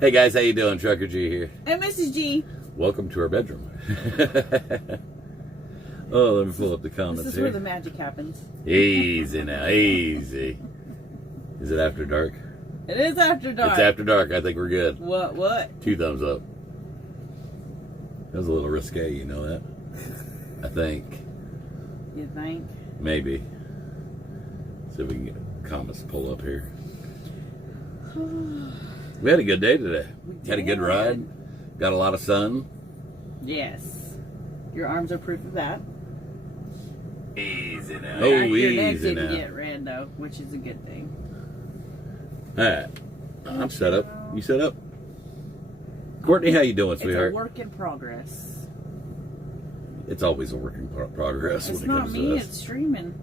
Hey guys, how you doing? Trucker G here. And Mrs. G. Welcome to our bedroom. Oh, let me pull up the comments This is here. where the magic happens. Easy now, easy. Is it after dark? It is after dark. It's after dark. I think we're good. What? 2 thumbs up. That was a little risque, you know that? I think. You think? Maybe. See if we can get comments to pull up here. We had a good day today. We Had a good did. ride. Got a lot of sun. Yes. Your arms are proof of that. Easy now. Your neck Easy didn't now. get red though, which is a good thing. Alright. I'm set up. You set up? Courtney, how you doing, It's sweetheart? a work in progress. It's always a work in progress It's when it not comes me, to us. it's streaming.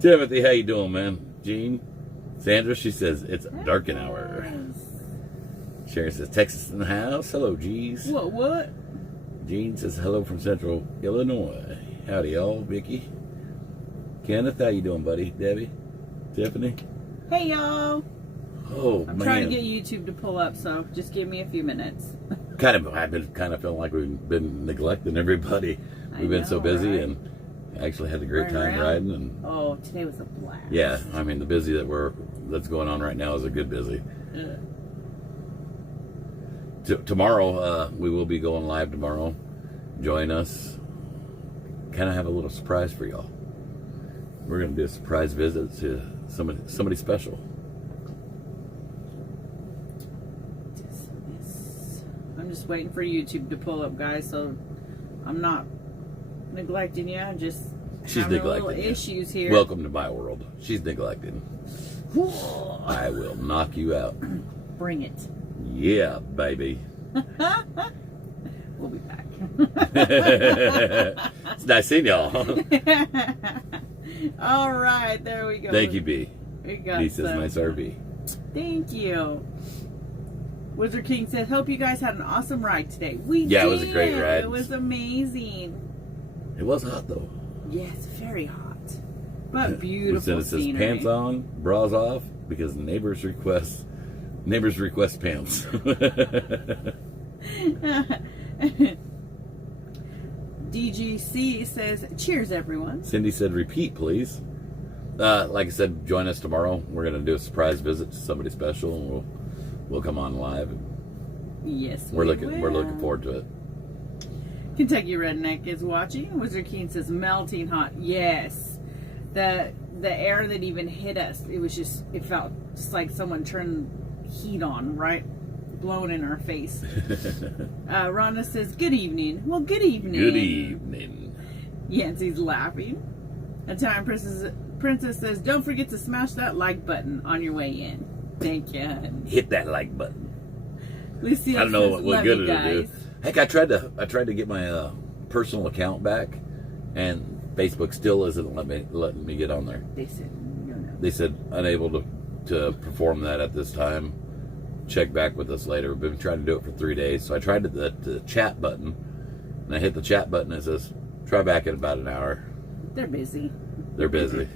Timothy, how you doing, man? Jean? Sandra, she says it's dark an hour. Sharon says Texas in the house. Hello, G's. What? Jean says hello from Central Illinois. Howdy, y'all. Vicky. Kenneth, how you doing, buddy? Debbie? Tiffany? Hey y'all. Oh, I'm man. trying to get YouTube to pull up, so just give me a few minutes. I've been kind of feeling like we've been neglecting everybody. We've been so busy, right? and actually had a great Running time around? riding. And Oh, today was a blast. yeah, I mean the busy that's going on right now is a good busy. Ugh. Tomorrow, we will be going live tomorrow. Join us. Kind of have a little surprise for y'all. We're going to do a surprise visit to somebody special. I'm just waiting for YouTube to pull up, guys, so I'm not neglecting you. I'm just She's having neglecting little you. issues here. Welcome to my world. She's neglected. I will knock you out. Bring it. Yeah, baby. We'll be back. It's nice seeing y'all. All right, there we go. Thank you, B. We got B says some. nice RV. Thank you. Wizard King said, hope you guys had an awesome ride today. We did. Yeah, it was a great ride. It was amazing. It was hot though. Yes, very hot. But beautiful It says scenery. pants on, bras off, because neighbors request pants. DGC says, cheers, everyone. Cindy said, repeat, please. Like I said, join us tomorrow. We're going to do a surprise visit to somebody special, and we'll come on live. Yes, We're we looking will. forward to it. Kentucky Redneck is watching. Wizard King says, melting hot. Yes. The air that even hit us, it felt just like someone turned heat on, right? Blowing in our face. Rhonda says, good evening. Well, good evening. Good evening. Yancey's laughing. Italian Princess says, don't forget to smash that like button on your way in. Thank you. Hit that like button. Lucille I don't know says, what love good you it'll guys. do. Heck, I tried to get my personal account back, and Facebook still isn't letting me get on there. They said, no. They said unable to perform that at this time. Check back with us later. We've been trying to do it for 3 days. So I tried the chat button, and I hit the chat button. And it says, try back in about an hour. They're busy. They're busy.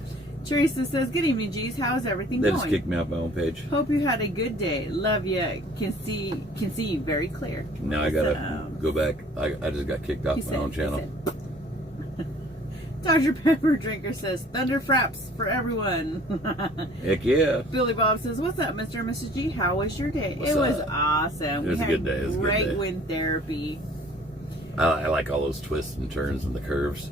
Teresa says, good evening, G's. How's everything They going? just kicked me off my own page. Hope you had a good day. Love you. Can see you very clear. Now I gotta Awesome. go back. I just got kicked off my own channel. Dr. Pepper Drinker says, Thunder Fraps for everyone. Heck yeah. Billy Bob says, what's up, Mr. and Mrs. G? How was your day? What's it was up? awesome. It was we a had good day. It was a good great day. wind therapy. I like all those twists and turns and the curves.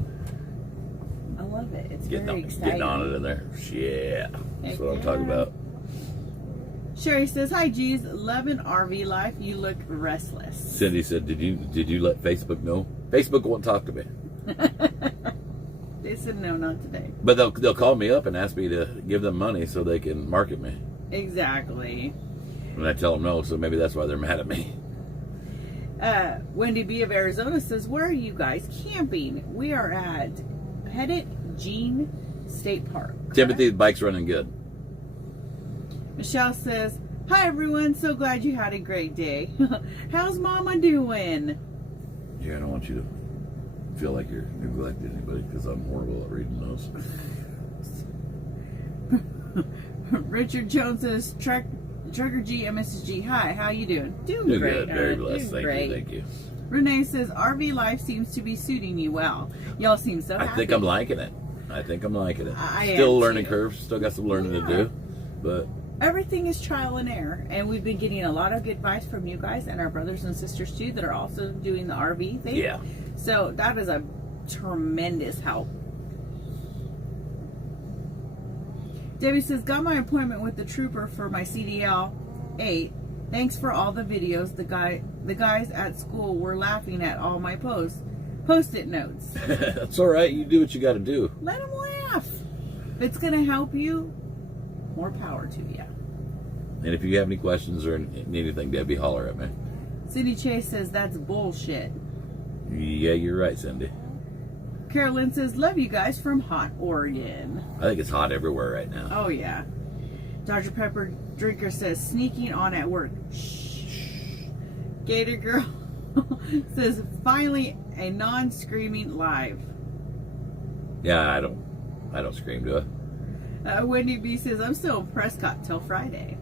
I love it. It's very exciting. Getting on it in there. Yeah. That's what I'm talking about. Sherry says, hi, G's. Loving RV life. You look restless. Cindy said, did you let Facebook know? Facebook won't talk to me. They said no, not today. But they'll call me up and ask me to give them money so they can market me. Exactly. And I tell them no, so maybe that's why they're mad at me. Wendy B of Arizona says, where are you guys camping? We are at Pettit Jean State Park. correct? Timothy, the bike's running good. Michelle says, hi everyone, so glad you had a great day. How's Mama doing? Yeah, I don't want you to feel like you're neglecting anybody because I'm horrible at reading those. Richard Jones says, Trucker G and Mrs. G, hi, how you doing? Doing Doing great. good. Very blessed. Thank you. Renee says, RV life seems to be suiting you well. Y'all seem so happy. I think I'm liking it. I I Still am learning too. curve. Still got some learning to do. But everything is trial and error. And we've been getting a lot of good advice from you guys and our brothers and sisters too that are also doing the RV thing. yeah. So that is a tremendous help. Debbie says, got my appointment with the trooper for my CDL 8. Thanks for all the videos. The guys at school were laughing at all my post-it notes. That's all right. You do what you got to do. Let them laugh. If it's going to help you, more power to you. And if you have any questions or need anything, Debbie, holler at me. Cindy Chase says, that's bullshit. Yeah, you're right, Cindy. Carolyn says, love you guys from hot Oregon. I think it's hot everywhere right now. Oh, yeah. Dr. Pepper Drinker says, sneaking on at work. Shh. Gator Girl says, finally a non-screaming live. Yeah, I don't scream to it. Wendy B says, I'm still in Prescott till Friday.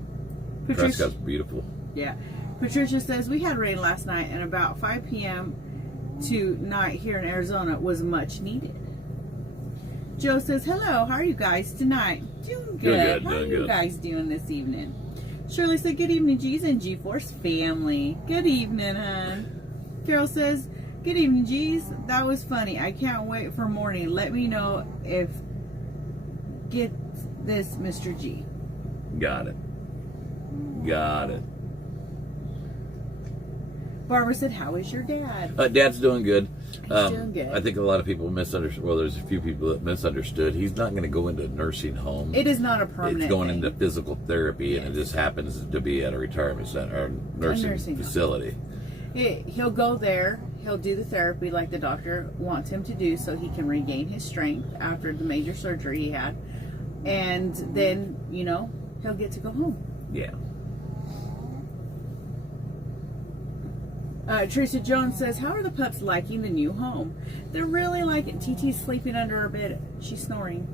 Prescott's beautiful. Yeah. Patricia says, we had rain last night and about 5 p.m. tonight here in Arizona was much needed. Joe says, hello, how are you guys tonight? Doing good. How are you guys doing this evening? Shirley said, good evening, G's and G-Force family. Good evening, hon. Carol says, good evening, G's. That was funny. I can't wait for morning. Let me know if get this, Mr. G. Got it. Barbara said, how is your dad? Dad's doing good. He's doing good. I think a lot of people misunderstood. Well, there's a few people that misunderstood. He's not going to go into a nursing home. It is not a permanent It's going thing. into physical therapy, and it just happens to be at a retirement center or nursing facility. He'll go there. He'll do the therapy like the doctor wants him to do so he can regain his strength after the major surgery he had. And then, he'll get to go home. Yeah. Teresa Jones says, how are the pups liking the new home? They're really liking it. TT's sleeping under our bed. She's snoring.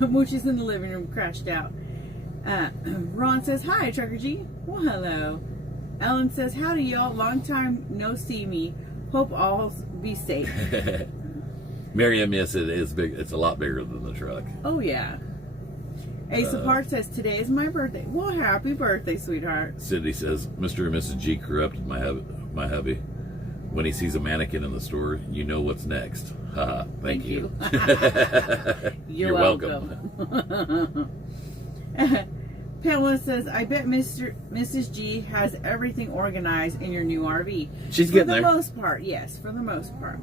Moochie's in the living room, crashed out. Ron says, hi, Trucker G. Well, hello. Ellen says, howdy, y'all. Long time no see me. Hope all be safe. Miriam, yes, it is big. It's a lot bigger than the truck. Oh, yeah. Asa Park says, today is my birthday. Well, happy birthday, sweetheart. Cindy says, Mr. and Mrs. G corrupted my hubby. When he sees a mannequin in the store, you know what's next. Thank you. You're welcome. Pamela says, I bet Mrs. G has everything organized in your new RV. She's getting there. For the most part, yes, for the most part.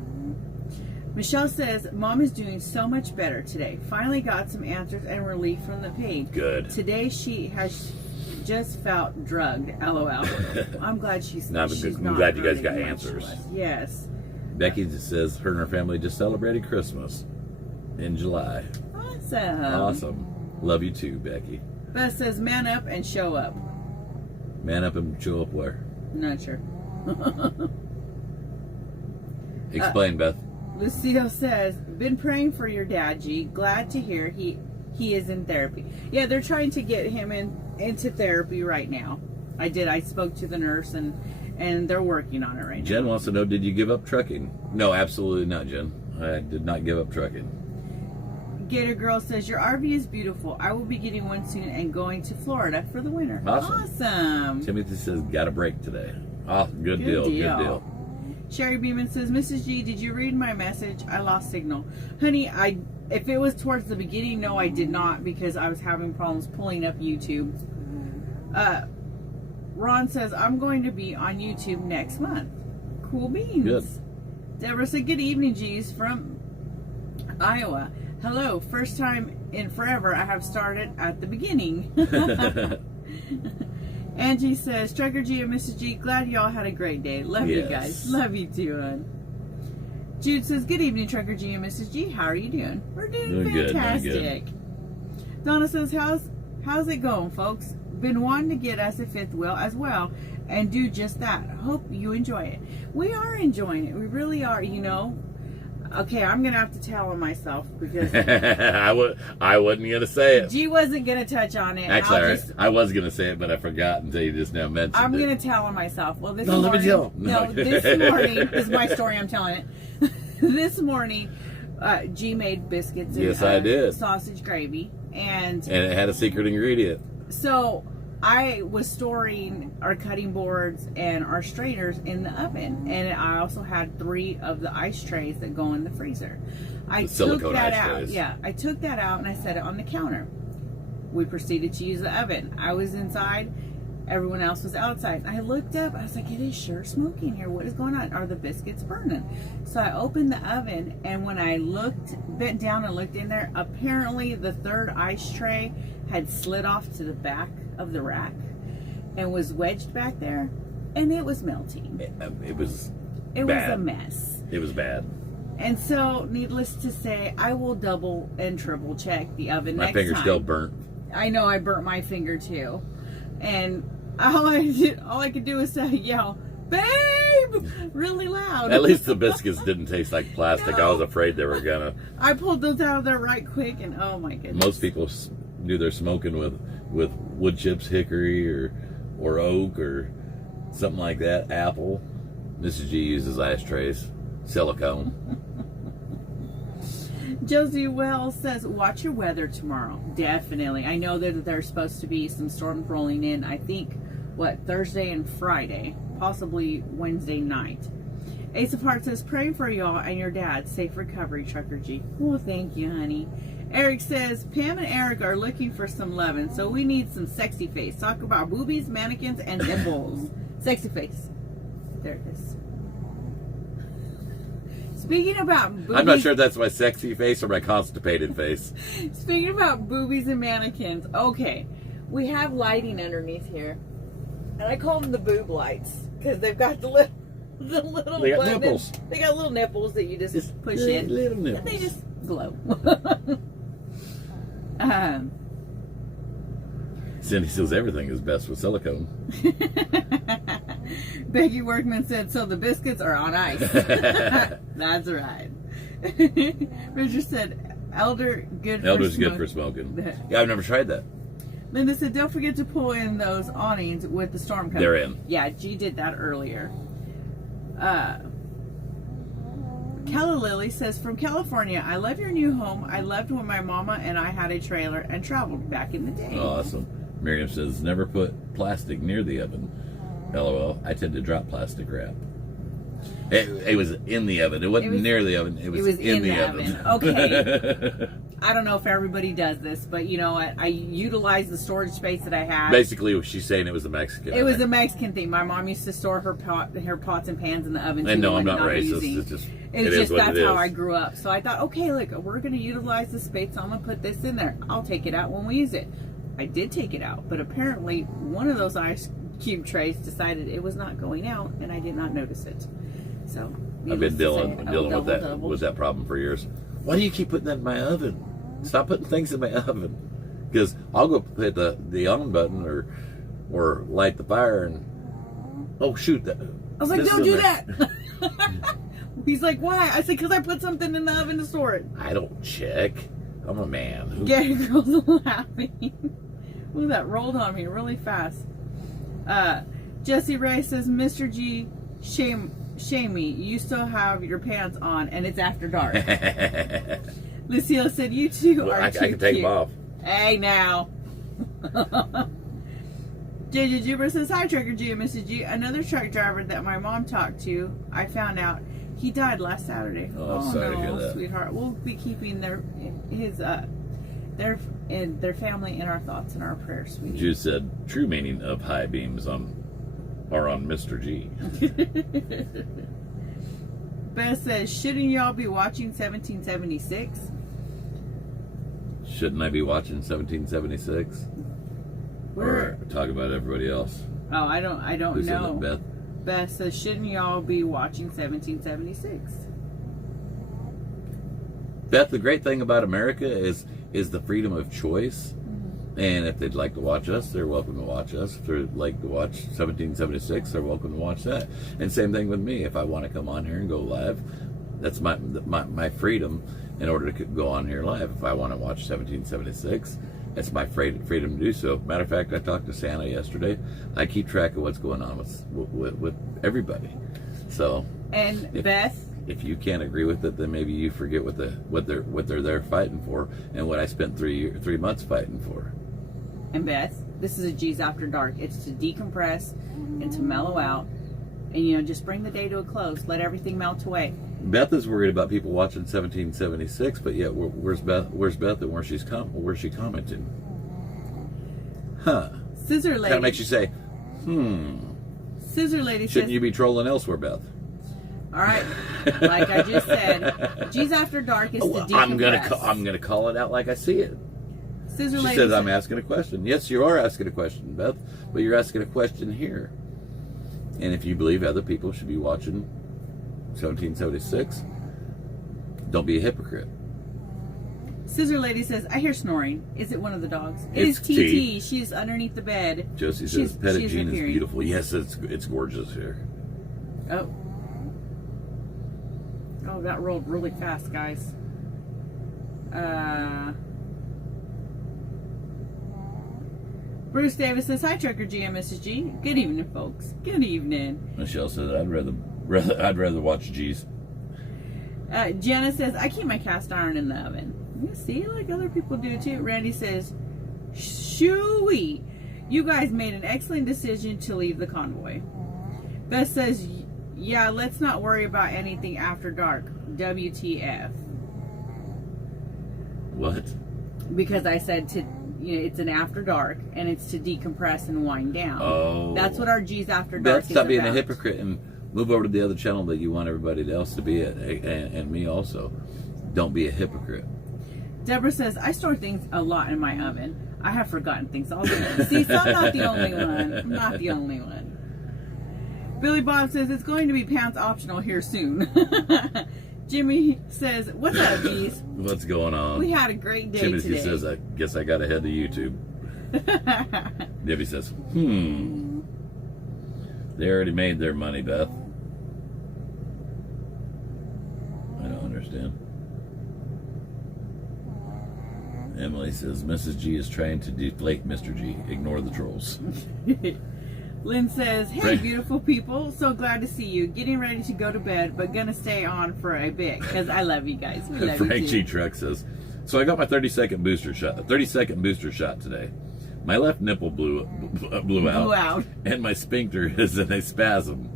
Michelle says, Mom is doing so much better today. Finally got some answers and relief from the pain. Good. Today she has just felt drugged. LOL. I'm glad she's not. I'm glad you guys got answers. Yes. Becky says her and her family just celebrated Christmas in July. Awesome. Love you too, Becky. Beth says, man up and show up. Man up and show up where? Not sure. Explain, Beth. Lucille says, been praying for your dad, G. Glad to hear he is in therapy. Yeah, they're trying to get him into therapy right now. I spoke to the nurse and they're working on it right now. Jen wants to know, did you give up trucking? No, absolutely not, Jen. I did not give up trucking. Gator Girl says, your RV is beautiful. I will be getting one soon and going to Florida for the winter. Awesome. Timothy says, got a break today. Oh, good deal. Sherry Beeman says, Mrs. G, did you read my message? I lost signal. Honey, if it was towards the beginning, no, I did not because I was having problems pulling up YouTube. Ron says, I'm going to be on YouTube next month. Cool beans. Good. Deborah said, good evening, G's from Iowa. Hello, first time in forever I have started at the beginning. Angie says, Trucker G and Mrs. G, glad y'all had a great day. Love you guys. Love you too, hon. Jude says, good evening, Trucker G and Mrs. G. How are you doing? We're doing fantastic. Good. Donna says, how's it going, folks? Been wanting to get us a fifth wheel as well and do just that. Hope you enjoy it. We are enjoying it. We really are, Okay, I'm gonna have to tell on myself because I wasn't gonna say it. G wasn't gonna touch on it. Actually, I was gonna say it, but I forgot until you just now mentioned I'm it. gonna tell on myself. Well, this No, morning, let me tell. No, this morning. This is my story. I'm telling it. This morning, G made biscuits. And, Yes, I did. Sausage gravy, and it had a secret ingredient. so I was storing our cutting boards and our strainers in the oven, and I also had 3 of the ice trays that go in the freezer. I took that out. Trays. Yeah, I took that out and I set it on the counter. We proceeded to use the oven. I was inside. Everyone else was outside. I looked up. I was like, it is sure smoking here. What is going on? Are the biscuits burning? So I opened the oven, and when I bent down and looked in there, apparently the 3rd ice tray had slid off to the back of the rack and was wedged back there, and it was melting. It was a mess. It was bad. And so, needless to say, I will double and triple check the oven next time. My finger's still burnt. I know I burnt my finger too. And all I could do was yell, "Babe!" really loud. At least the biscuits didn't taste like plastic. No. I was afraid they were gonna. I pulled those out of there right quick, and oh my goodness. Most people do their smoking with wood chips, hickory or oak or something like that. Apple. Mrs. G uses ashtrays, silicone. Josie Wells says, watch your weather tomorrow. Definitely. I know that there's supposed to be some storms rolling in, I think, Thursday and Friday, possibly Wednesday night. Ace of Hearts says, praying for y'all and your dad. Safe recovery, Trucker G. Well, thank you, honey. Eric says, Pam and Eric are looking for some lovin', so we need some sexy face. Talk about boobies, mannequins, and nipples. Sexy face. There it is. Speaking about boobies, I'm not sure if that's my sexy face or my constipated face. Speaking about boobies and mannequins, okay, we have lighting underneath here, and I call them the boob lights because they've got the little they got nipples. They got little nipples that you just push in, little nipples, and they just glow. Cindy says everything is best with silicone. Becky Workman said, so the biscuits are on ice. That's right. Richard said, Elder's good for smoking. Yeah, I've never tried that. Linda said, don't forget to pull in those awnings with the storm coming. They're in. Yeah, G did that earlier. Kella Lily says, from California, I love your new home. I loved when my mama and I had a trailer and traveled back in the day. Awesome. Miriam says, never put plastic near the oven. LOL. I tend to drop plastic wrap. It was in the oven. It wasn't near the oven. It was in the oven. Okay. I don't know if everybody does this, but you know what? I utilize the storage space that I have. Basically, she's saying it was a Mexican. It was a Mexican thing. My mom used to store her pots and pans in the oven. And no, I'm not racist. It's just that's how I grew up. So I thought, okay, look, we're going to utilize the space, so I'm going to put this in there. I'll take it out when we use it. I did take it out, but apparently one of those ice cube trays decided it was not going out, and I did not notice it. So I've been dealing with that problem for years. Why do you keep putting that in my oven? Stop putting things in my oven. Because I'll go hit the on button or light the fire and oh shoot! I was like, don't do that. He's like, why? I said, because I put something in the oven to store it. I don't check. I'm a man. Gary girls laughing. Ooh, that rolled on me really fast. Jesse Ray says, Mr. G, shame me. You still have your pants on, and it's after dark. Lucille said, you two are too cute. I can take them off. Hey, now. JJ Juber says, hi, Trucker G and Mrs. G. Another truck driver that my mom talked to, I found out he died last Saturday. Oh, sorry to hear that. Sweetheart. We'll be keeping their family in our thoughts and our prayers, sweetie. Jude said, true meaning of high beams are on Mr. G. Beth says, shouldn't y'all be watching 1776? Shouldn't I be watching 1776? Or talk about everybody else? Oh, I don't Who know. Said that, Beth? Beth says, shouldn't y'all be watching 1776? Beth, the great thing about America is the freedom of choice. And if they'd like to watch us, they're welcome to watch us. If they'd like to watch 1776, they're welcome to watch that. And same thing with me. If I want to come on here and go live, That's my freedom in order to go on here live. If I want to watch 1776, it's my freedom to do so. Matter of fact, I talked to Santa yesterday. I keep track of what's going on with everybody. So, and Beth, if you can't agree with it, then maybe you forget what they're there fighting for, and what I spent 3 months fighting for. And Beth, this is a G's After Dark. It's to decompress and to mellow out, and just bring the day to a close. Let everything melt away. Beth is worried about people watching 1776, but yet where's Beth? Where's Beth, and where's she commenting? Huh? Scissor Lady kind of makes you say, Scissor Lady shouldn't says, you be trolling elsewhere, Beth? all right, like I just said, G's After Dark is to decompress. I'm gonna call it out like I see it. Scissor She Lady says I'm asking a question. Yes, you are asking a question, Beth, but you're asking a question here. And if you believe other people should be watching 1776, don't be a hypocrite. Scissor Lady says, I hear snoring. Is it one of the dogs? It It's is TT. She's underneath the bed. Josie says, Pettit she's Jean is appearing. beautiful. Yes, it's gorgeous here. Oh, that rolled really fast, guys. Bruce Davis says, hi, Trucker G and Mrs. G. Good evening, folks. Good evening. Michelle says, I'd rather watch G's. Jenna says, I keep my cast iron in the oven. You see, like other people do too. Randy says, shooey. You guys made an excellent decision to leave the convoy. Beth says, yeah, let's not worry about anything after dark. WTF. What? Because I said it's an after dark and it's to decompress and wind down. Oh. That's what our G's After Dark Beth, is stop being a about. hypocrite and move over to the other channel that you want everybody else to be at, and me also. Don't be a hypocrite. Deborah says, I store things a lot in my oven. I have forgotten things all the time. See, so I'm not the only one. I'm not the only one. Billy Bob says, it's going to be pants optional here soon. Jimmy says, what's up, G's? What's going on? We had a great day Timothy today. says, I guess I got to head to YouTube. Debbie says, They already made their money, Beth. I don't understand. Emily says, Mrs. G is trying to deflate Mr. G. Ignore the trolls. Lynn says, hey, Frank. beautiful people. So glad to see you. Getting ready to go to bed, but gonna stay on for a bit because I love you guys. We love Frank you G. too. Truck says, so I got my 30-second booster shot today. My left nipple blew out, and my sphincter is in a spasm.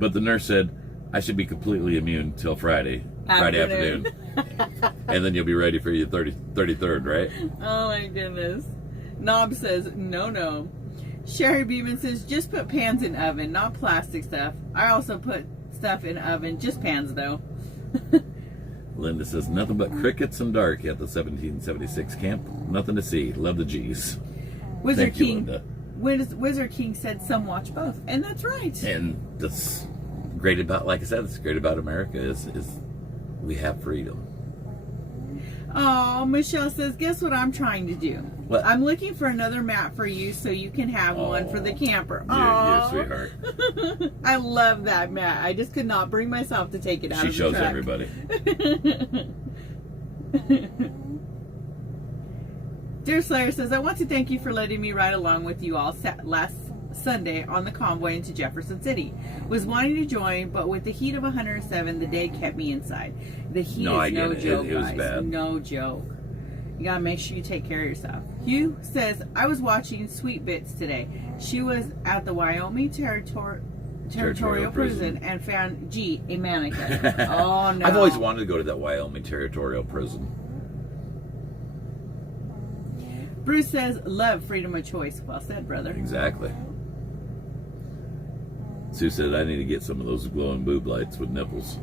But the nurse said I should be completely immune till Friday afternoon. And then you'll be ready for your 33rd, right? Oh my goodness. Knob says, no. Sherry Beeman says, just put pans in oven, not plastic stuff. I also put stuff in oven, just pans though. Linda says, nothing but crickets and dark at the 1776 camp. Nothing to see. Love the G's. Wizard Thank you, King. Linda. Wizard King said some watch both, and that's right. And that's great about, like I said, it's great about America is we have freedom. Oh, Michelle says, guess what I'm trying to do? What? I'm looking for another mat for you so you can have one for the camper. You're a sweetheart. I love that mat. I just could not bring myself to take it out She of the shows truck. everybody. Dear Slayer says, I want to thank you for letting me ride along with you all last Sunday on the convoy into Jefferson City. Was wanting to join, but with the heat of 107, the day kept me inside. The heat is no joke, it was guys. bad. No joke. You gotta make sure you take care of yourself. Hugh says, I was watching Sweet Bits today. She was at the Wyoming Territorial Prison and found G, a mannequin. Oh no. I've always wanted to go to that Wyoming Territorial Prison. Bruce says, love freedom of choice. Well said, brother. Exactly. Sue said, I need to get some of those glowing boob lights with nipples.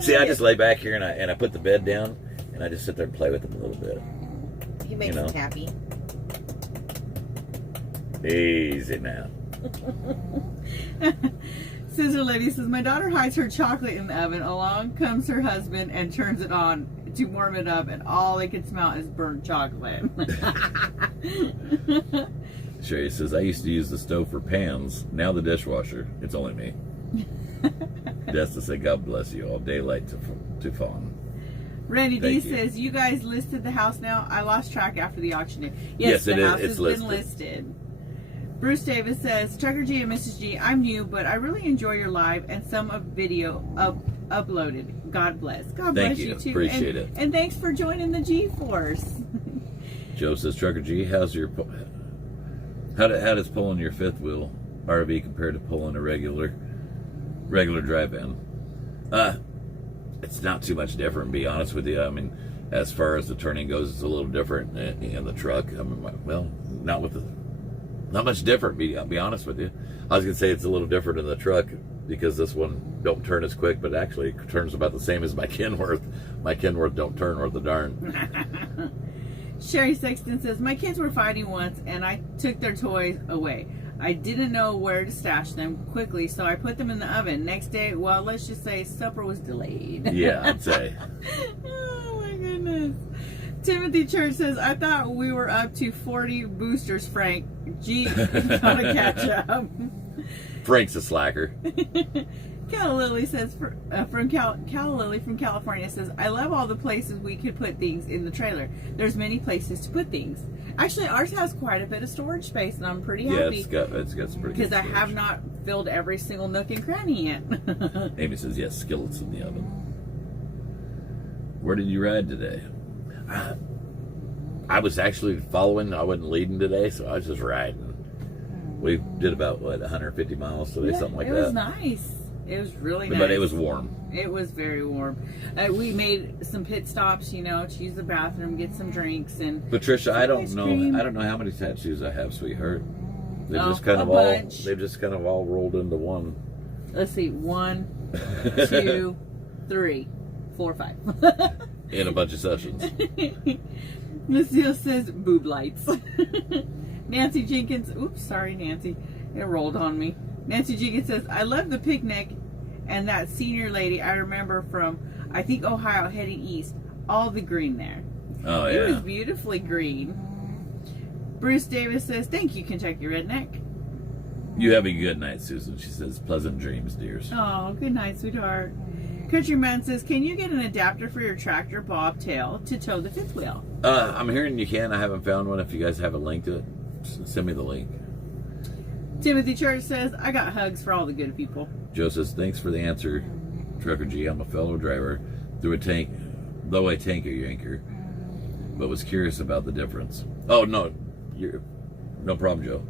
See, I just lay back here and I put the bed down and I just sit there and play with them a little bit. You make them happy. Easy now. Scissor Lady says, my daughter hides her chocolate in the oven. Along comes her husband and turns it on to warm it up, and all they can smell is burnt chocolate. Sherry says, I used to use the stove for pans. Now the dishwasher. It's only me. That's to say, God bless you all. Daylight to fawn. Randy D Thank you. says, you guys listed the house now? I lost track after the auction. Yes, the it is. house It's has been listed. Bruce Davis says, Trucker G and Mrs. G, I'm new, but I really enjoy your live and some of video uploaded. God bless. God bless you too. Appreciate it. And thanks for joining the G-Force. Joe says, Trucker G, how does pulling your fifth wheel RV compared to pulling a regular drive-in? It's not too much different, to be honest with you. I mean, as far as the turning goes, it's a little different in the truck. I mean, well, not much different. Be honest with you. I was gonna say it's a little different in the truck because this one don't turn as quick, but actually it turns about the same as my Kenworth. My Kenworth don't turn worth a darn. Sherry Sexton says, my kids were fighting once and I took their toys away. I didn't know where to stash them quickly, so I put them in the oven. Next day, well, let's just say supper was delayed. Yeah, I'd say. Oh my goodness. Timothy Church says, I thought we were up to 40 boosters, Frank. Gee, gotta catch up. Frank's a slacker. Cal Lily says, Cal Lily from California says, I love all the places we could put things in the trailer. There's many places to put things. Actually, ours has quite a bit of storage space, and I'm pretty happy. Yeah, it's got some pretty good because I storage. have not filled every single nook and cranny yet. Amy says, yes, skillets in the oven. Where did you ride today? I was actually following. I wasn't leading today, so I was just riding. We did about, 150 miles today, something like that. It was nice. It was really nice. But it was warm. It was very warm. We made some pit stops, to use the bathroom, get some drinks, and Patricia, I don't know cream. I don't know how many tattoos I have, sweetheart. They've Oh, just kind of a all bunch. they've just kind of all rolled into one. Let's see, 1, 2, 3, 4, 5. In a bunch of sessions. Lucille says boob lights. Nancy Jenkins, oops, sorry Nancy, it rolled on me. Nancy Jenkins says, I love the picnic and that senior lady I remember from, I think, Ohio heading east. All the green there. Oh, It was yeah. beautifully green. Bruce Davis says, thank you, Kentucky Redneck. You have a good night, Susan. She says, pleasant dreams, dears. Oh, good night, sweetheart. Countryman says, can you get an adapter for your tractor bobtail to tow the fifth wheel? I'm hearing you can. I haven't found one. If you guys have a link to it, send me the link. Timothy Church says, I got hugs for all the good people. Joe says, thanks for the answer, Trucker G. I'm a fellow driver though a tanker yanker, but was curious about the difference. Oh, no. No problem, Joe.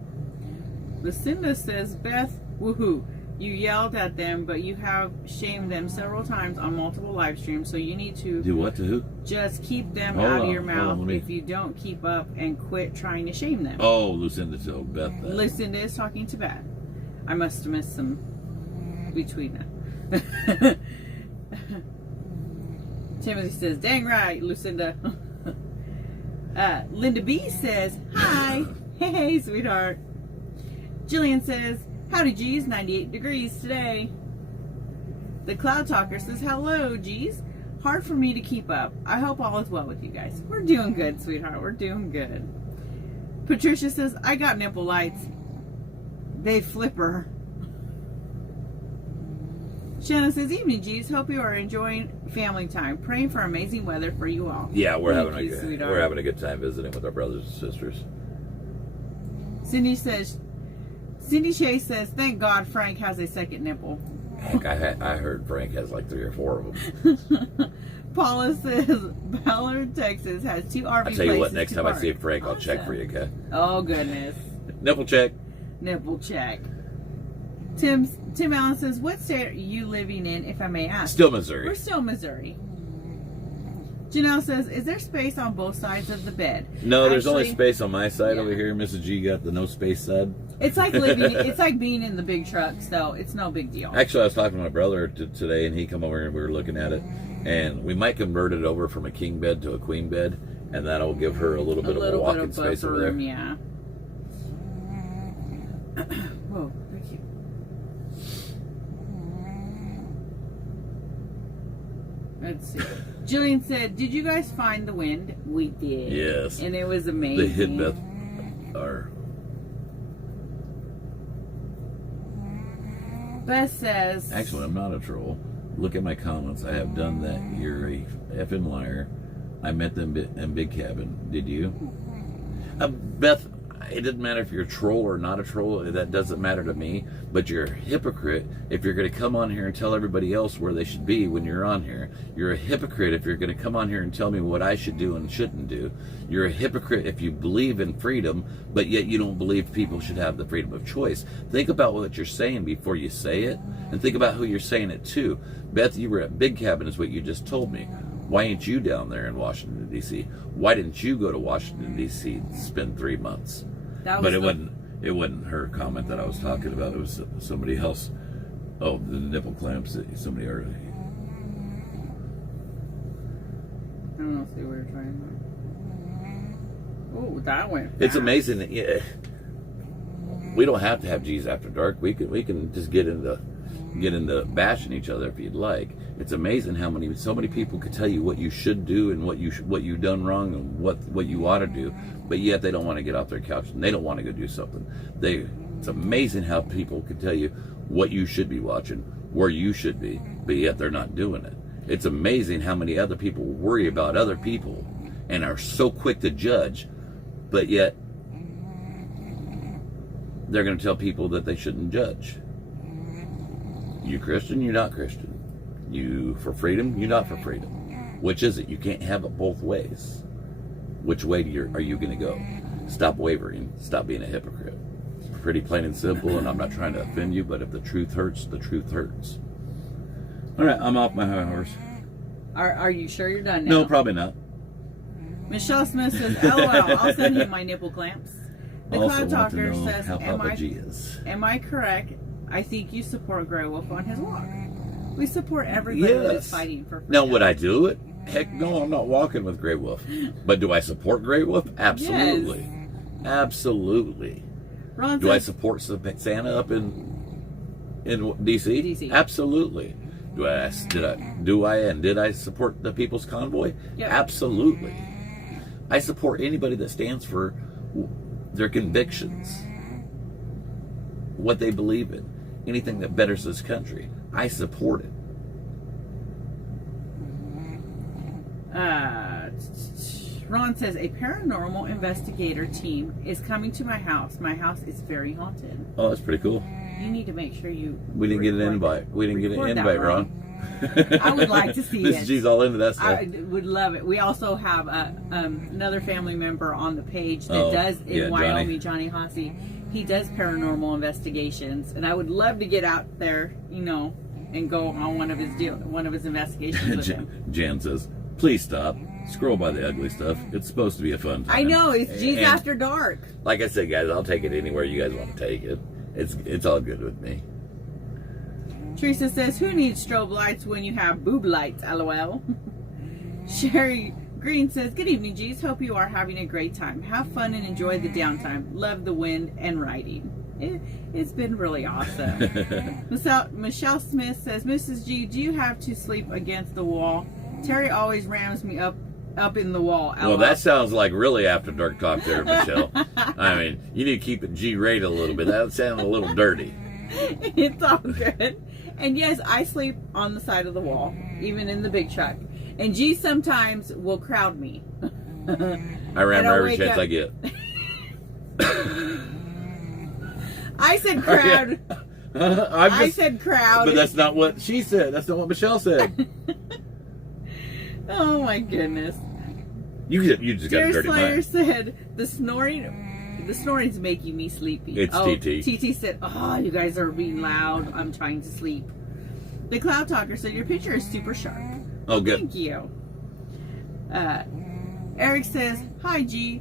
Lucinda says, Beth, woohoo. You yelled at them, but you have shamed them several times on multiple live streams, so you need to Do what to who? just keep them Hold out of on, your hold mouth on, let me- if you don't keep up and quit trying to shame them. Oh, Lucinda told Beth that. Lucinda is talking to Beth. I must have missed some between them. Timothy says, dang right, Lucinda. Linda B says, hi. Hey, sweetheart. Jillian says, howdy, G's. 98 degrees today. The Cloud Talker says, hello, G's. Hard for me to keep up. I hope all is well with you guys. We're doing good, sweetheart. We're doing good. Patricia says, I got nipple lights. They flipper. Shanna says, evening, G's. Hope you are enjoying family time. Praying for amazing weather for you all. Yeah, we're Thank having you, a sweetheart. we're having a good time visiting with our brothers and sisters. Cindy Chase says, thank God Frank has a second nipple. Heck, I heard Frank has like 3 or 4 of them. Paula says, Ballard, Texas has 2 RV I'll places tell you what, to next time I park. see Frank, I'll check Awesome. for you, okay? Oh, goodness. Nipple check. Nipple check. Tim Allen says, what state are you living in, if I may ask? Still Missouri. We're still Missouri. Janelle says, is there space on both sides of the bed? No, there's only Actually, space on my side yeah. over here. Mrs. G got the no space side. It's like being in the big truck, so it's no big deal. Actually, I was talking to my brother today, and he come over and we were looking at it, and we might convert it over from a king bed to a queen bed, and that'll give her a little bit of walking space over there. Room, yeah. Whoa, thank you. Let's see. Jillian said, did you guys find the wind? We did. Yes. And it was amazing. They hit Beth. Or Beth says... Actually, I'm not a troll. Look at my comments. I have done that. You're a effing liar. I met them in Big Cabin. Did you? Beth, it doesn't matter if you're a troll or not a troll. That doesn't matter to me. But you're a hypocrite if you're going to come on here and tell everybody else where they should be when you're on here. You're a hypocrite if you're going to come on here and tell me what I should do and shouldn't do. You're a hypocrite if you believe in freedom, but yet you don't believe people should have the freedom of choice. Think about what you're saying before you say it, and think about who you're saying it to. Beth, you were at Big Cabin is what you just told me. Why ain't you down there in Washington, D.C.? Why didn't you go to Washington, D.C. and spend 3 months? But it wasn't her comment that I was talking about. It was somebody else. Oh, the nipple clamps that somebody already. I don't know. See what you're trying to. Oh, that went fast. It's amazing that we don't have to have G's after dark. We can just get into bashing each other if you'd like. It's amazing how so many people could tell you what you should do and what you've done wrong and what you ought to do, but yet they don't want to get off their couch and they don't want to go do something. It's amazing how people can tell you what you should be watching, where you should be, but yet they're not doing it. It's amazing how many other people worry about other people and are so quick to judge, but yet they're going to tell people that they shouldn't judge. You Christian, you're not Christian. You for freedom, you're not for freedom. Which is it? You can't have it both ways. Which way are you going to go? Stop wavering. Stop being a hypocrite. It's pretty plain and simple, and I'm not trying to offend you, but if the truth hurts, the truth hurts. All right, I'm off my high horse. Are you sure you're done now? No, probably not. Michelle Smith says, LOL, I'll send you my nipple clamps. The Also Cloud want to Talker know says, how Papa G is. am I correct? I think you support Grey Wolf on his walk. We support everybody that is fighting for freedom. Now, would I do it? Heck no, I'm not walking with Grey Wolf. But do I support Grey Wolf? Absolutely. Yes. Absolutely. Ron Do I says, support Santa up in DC? DC. Absolutely. Did I support the People's Convoy? Yep. Absolutely. I support anybody that stands for their convictions, what they believe in, anything that betters this country. I support it. Ron says, a paranormal investigator team is coming to my house. My house is very haunted. Oh, that's pretty cool. You need to make sure you... We didn't get an invite. We didn't get an invite, Ron. I would like to see it. Mrs. G's all into that stuff. I would love it. We also have another family member on the page that does in Wyoming, Johnny Hossey. He does paranormal investigations, and I would love to get out there, and go on one of his investigations with him. Jan says, "Please stop. Scroll by the ugly stuff. It's supposed to be a fun time." I know, it's G's And After Dark. Like I said, guys, I'll take it anywhere you guys want to take it. It's all good with me. Teresa says, who needs strobe lights when you have boob lights, LOL. Sherry Green says, good evening, G's. Hope you are having a great time. Have fun and enjoy the downtime. Love the wind and riding. It's been really awesome. Michelle Smith says, Mrs. G, do you have to sleep against the wall? Terry always rams me up in the wall. Well, that sounds like really after dark talk there, Michelle. I mean, you need to keep it G-rated a little bit. That sounds a little dirty. It's all good. And yes, I sleep on the side of the wall, even in the big truck. And G sometimes will crowd me. I ram her every chance I get. I said crowd. I said crowd. But that's not what she said. That's not what Michelle said. Oh my goodness. You just got a dirty Slayer mind. said the snoring's making me sleepy. It's TT. TT said, oh, you guys are being loud. I'm trying to sleep. The Cloud Talker said, your picture is super sharp. Oh, good. Thank you. Eric says, hi, G.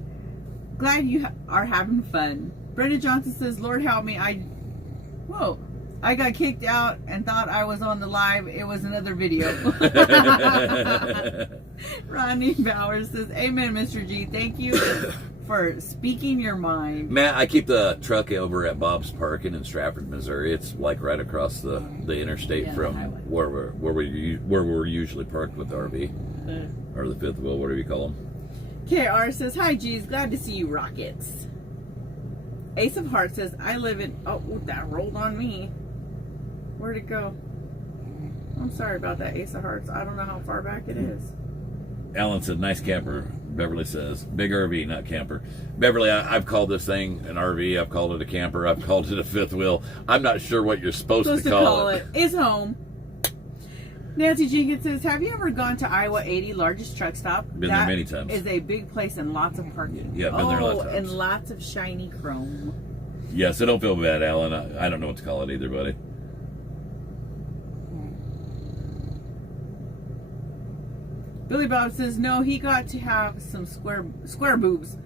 Glad you are having fun. Brenda Johnson says, Lord help me. I got kicked out and thought I was on the live. It was another video. Ronnie Bowers says, amen, Mr. G. Thank you for speaking your mind. Matt, I keep the truck over at Bob's Parking in Stratford, Missouri. It's like right across the interstate from where we're usually parked with the RV or the fifth wheel, whatever you call them. KR says, hi, G's. Glad to see you, Rockets. Ace of Hearts says, I live in... Oh, that rolled on me. Where'd it go? I'm sorry about that, Ace of Hearts. I don't know how far back it is. Alan said, nice camper. Beverly says, big RV, not camper. Beverly, I've called this thing an RV. I've called it a camper. I've called it a fifth wheel. I'm not sure what you're supposed to call it. It's home. Nancy Jenkins says, have you ever gone to Iowa 80, largest truck stop? Been there many times. Is a big place and lots of parking. Yeah, been there lots of times. And lots of shiny chrome. Yeah, so don't feel bad, Alan. I don't know what to call it either, buddy. Billy Bob says, no, he got to have some square boobs.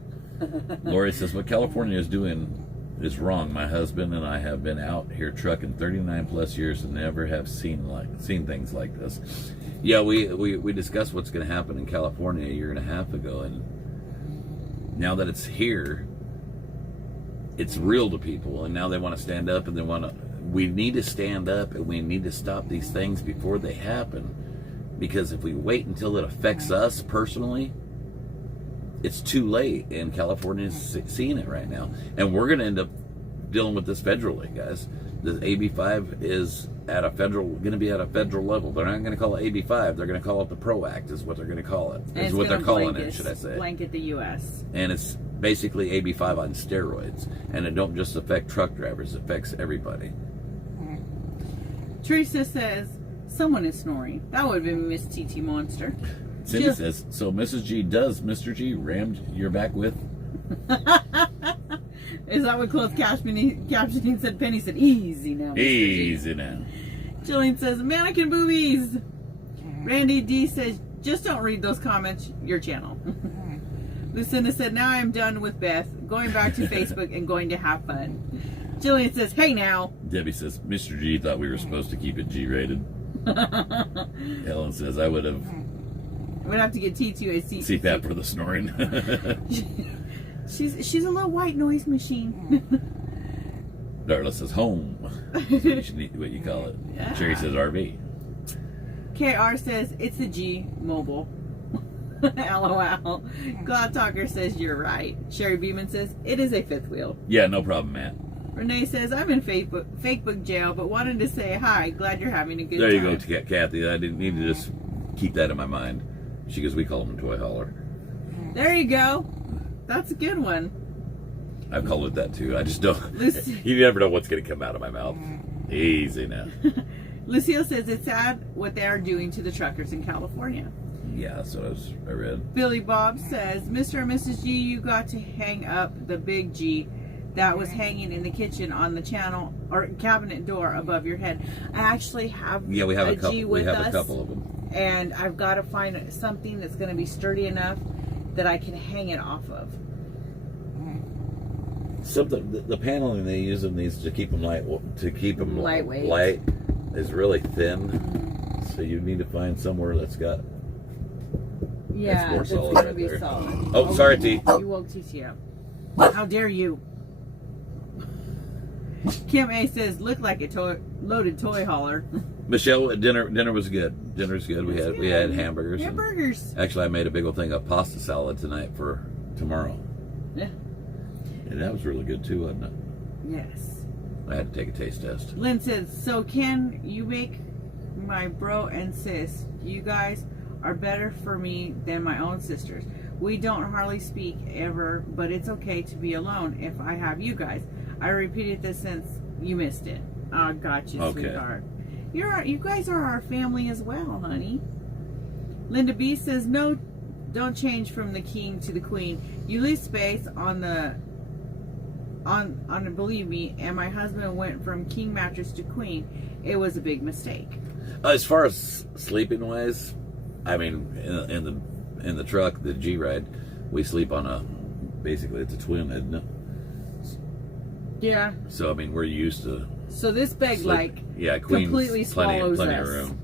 Lori says, what California is doing is wrong. My husband and I have been out here trucking 39 plus years and never have seen things like this. Yeah, we discussed what's going to happen in California a year and a half ago, and now that it's here, it's real to people, and now they want to stand up, and we need to stand up, and we need to stop these things before they happen, because if we wait until it affects us personally, it's too late, and California's seeing it right now. And we're going to end up dealing with this federally, guys. The AB5 is going to be at a federal level. They're not going to call it AB5. They're going to call it the PRO Act, is what they're going to call it. Is what they're calling it, should I say. Blanket the U.S. And it's basically AB5 on steroids. And it don't just affect truck drivers. It affects everybody. Teresa says, someone is snoring. That would have been Miss TT Monster. Cindy says, so Mrs. G does Mr. G rammed your back with? Is that what closed captioning said? Penny said, easy now, Mr. Easy G. now. Jillian says, mannequin boobies. Randy D says, just don't read those comments, your channel. Lucinda said, now I'm done with Beth, going back to Facebook and going to have fun. Jillian says, hey now. Debbie says, Mr. G thought we were supposed to keep it G-rated. Helen says, I would have to get T2 a CPAP for the snoring. she's a little white noise machine. Darla says home. That's what you call it. Yeah. Sherry says RV. KR says it's a G mobile. LOL. Cloud Talker says you're right. Sherry Beeman says it is a fifth wheel. Yeah, no problem, Matt. Renee says I'm in Facebook jail, but wanted to say hi. Glad you're having a good time. There you go, Kathy. I didn't need to just keep that in my mind. She goes, we call him a toy hauler. There you go. That's a good one. I've called it that too. I just don't. You never know what's going to come out of my mouth. Easy now. Lucille says it's sad what they are doing to the truckers in California. Yeah, that's what I read. Billy Bob says, Mr. and Mrs. G, you got to hang up the big G that was hanging in the kitchen on the channel or cabinet door above your head. I actually have we have a couple. G with we have us, a couple of them. And I've got to find something that's going to be sturdy enough that I can hang it off of. The paneling they use in these to keep them lightweight, light is really thin. So you need to find somewhere that's got that's more solid going to right be there. solid. Oh, sorry, T. You woke TT up. How dare you? Kim A says, "Look like a loaded toy hauler." Michelle, dinner was good. Dinner's good. We had hamburgers. Hamburgers. Actually, I made a big old thing of pasta salad tonight for tomorrow. Yeah. And that was really good too, wasn't it? Yes. I had to take a taste test. Lynn says, "So can you make my bro and sis? You guys are better for me than my own sisters. We don't hardly speak ever, but it's okay to be alone if I have you guys. I repeated this since you missed it. Oh, gotcha, sweetheart. You guys are our family as well, honey." Linda B says, "No, don't change from the king to the queen. You leave space on believe me, and my husband went from king mattress to queen. It was a big mistake." As far as sleeping wise, I mean, in the truck, the G ride, we sleep on basically it's a twin, isn't it? Yeah. So I mean, we're used to. So this bed Queen's completely swallows plenty us. of room.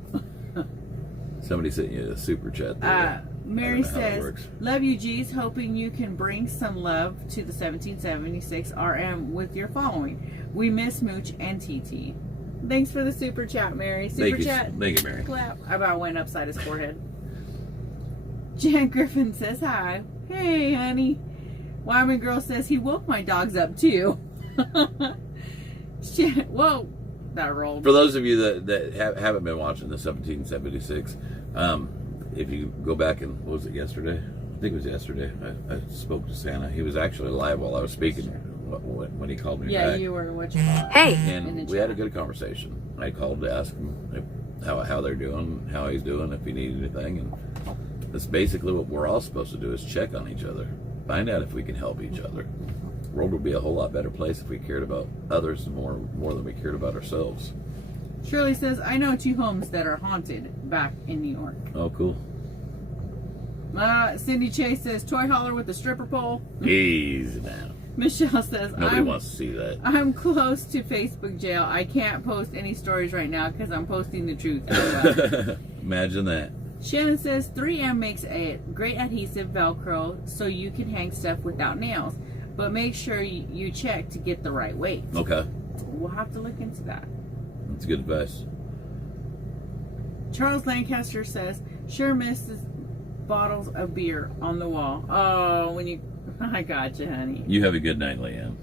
Somebody sent you a super chat there. Mary says, "Love you, G's. Hoping you can bring some love to the 1776 RM with your following. We miss Mooch and TT." Thanks for the super chat, Mary. Super chat. Thank you, Mary. Clap. I about went upside his forehead. Jan Griffin says, "Hi. Hey, honey." Wyman Girl says, "He woke my dogs up too." Whoa. that rolled. For those of you that haven't been watching the 1776, if you go back and, what was it, yesterday? I think it was yesterday. I spoke to Santa. He was actually live while I was speaking when he called me back. Yeah, you were what you thought. Hey! And we had a good conversation. I called to ask him how they're doing, how he's doing, if he needed anything. And that's basically what we're all supposed to do, is check on each other. Find out if we can help each other. The world would be a whole lot better place if we cared about others more than we cared about ourselves. Shirley says, I know 2 homes that are haunted back in New York. Oh, cool. Cindy Chase says, toy hauler with a stripper pole. Easy now. Michelle says, Nobody wants to see that. I'm close to Facebook jail. I can't post any stories right now because I'm posting the truth. Imagine that. Shannon says 3M makes a great adhesive Velcro so you can hang stuff without nails, but make sure you check to get the right weight. Okay. We'll have to look into that. That's good advice. Charles Lancaster says, sure misses bottles of beer on the wall. Oh, I got you, honey. You have a good night, Leanne.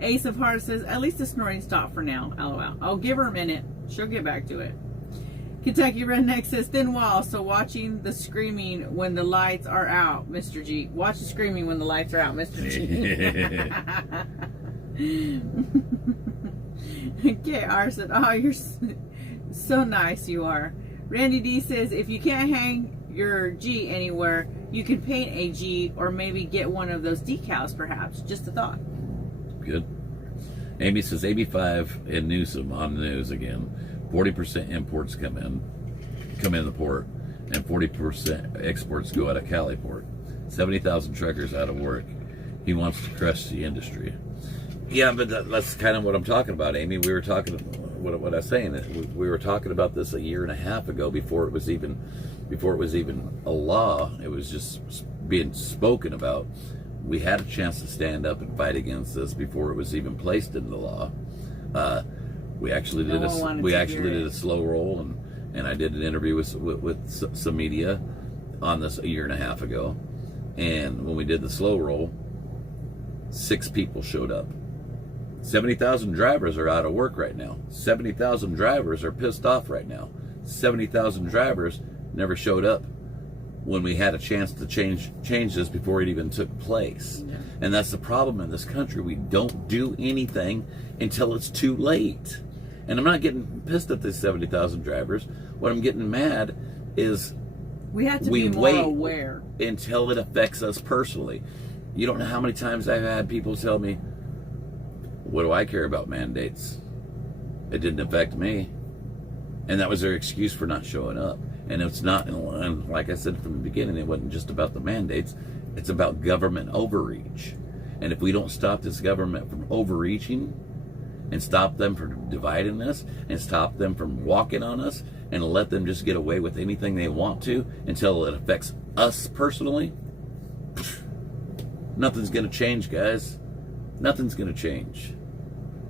Ace of Hearts says, at least the snoring stopped for now. LOL. I'll give her a minute. She'll get back to it. Kentucky Redneck says, thin wall, so watching the screaming when the lights are out, Mr. G. Watch the screaming when the lights are out, Mr. G. KR said, oh, you're so nice, you are. Randy D says, if you can't hang your G anywhere, you can paint a G or maybe get one of those decals, perhaps. Just a thought. Good. Amy says, AB5 and Newsom on the news again. 40% imports come in the port, and 40% exports go out of Cali port. 70,000 truckers out of work. He wants to crush the industry. Yeah, but that's kind of what I'm talking about, Amy. We were talking, what I was saying, we were talking about this a year and a half ago before it was even a law. It was just being spoken about. We had a chance to stand up and fight against this before it was even placed into the law. We actually did a slow roll, and I did an interview with some media on this a year and a half ago. And when we did the slow roll, 6 people showed up. 70,000 drivers are out of work right now. 70,000 drivers are pissed off right now. 70,000 drivers never showed up when we had a chance to change this before it even took place. Yeah. And that's the problem in this country. We don't do anything until it's too late. And I'm not getting pissed at the 70,000 drivers. What I'm getting mad is we have to be more aware until it affects us personally. You don't know how many times I've had people tell me, what do I care about mandates? It didn't affect me. And that was their excuse for not showing up. And it's not, and like I said from the beginning, it wasn't just about the mandates. It's about government overreach. And if we don't stop this government from overreaching and stop them from dividing us and stop them from walking on us and let them just get away with anything they want to until it affects us personally, nothing's going to change, guys. Nothing's going to change.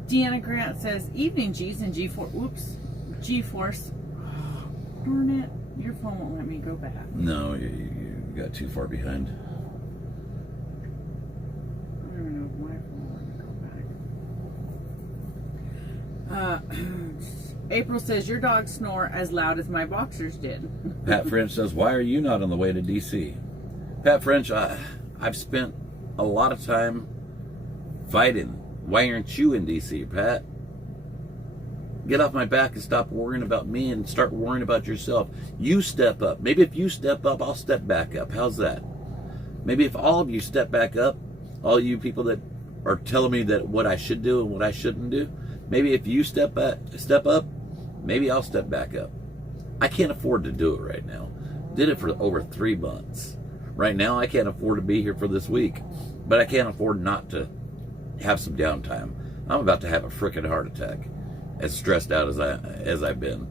Deanna Grant says, evening G's and G4. Oops. G-Force. Oh, darn it. Your phone won't let me go back. No, you got too far behind. I don't know if my phone won't let me go back. April says, your dogs snore as loud as my boxers did. Pat French says, why are you not on the way to D.C.? Pat French, I've spent a lot of time fighting. Why aren't you in D.C., Pat? Get off my back and stop worrying about me and start worrying about yourself. You step up. Maybe if you step up, I'll step back up. How's that? Maybe if all of you step back up, all you people that are telling me that what I should do and what I shouldn't do, maybe if you step up, maybe I'll step back up. I can't afford to do it right now. Did it for over 3 months. Right now, I can't afford to be here for this week, but I can't afford not to have some downtime. I'm about to have a freaking heart attack. As stressed out as I've been.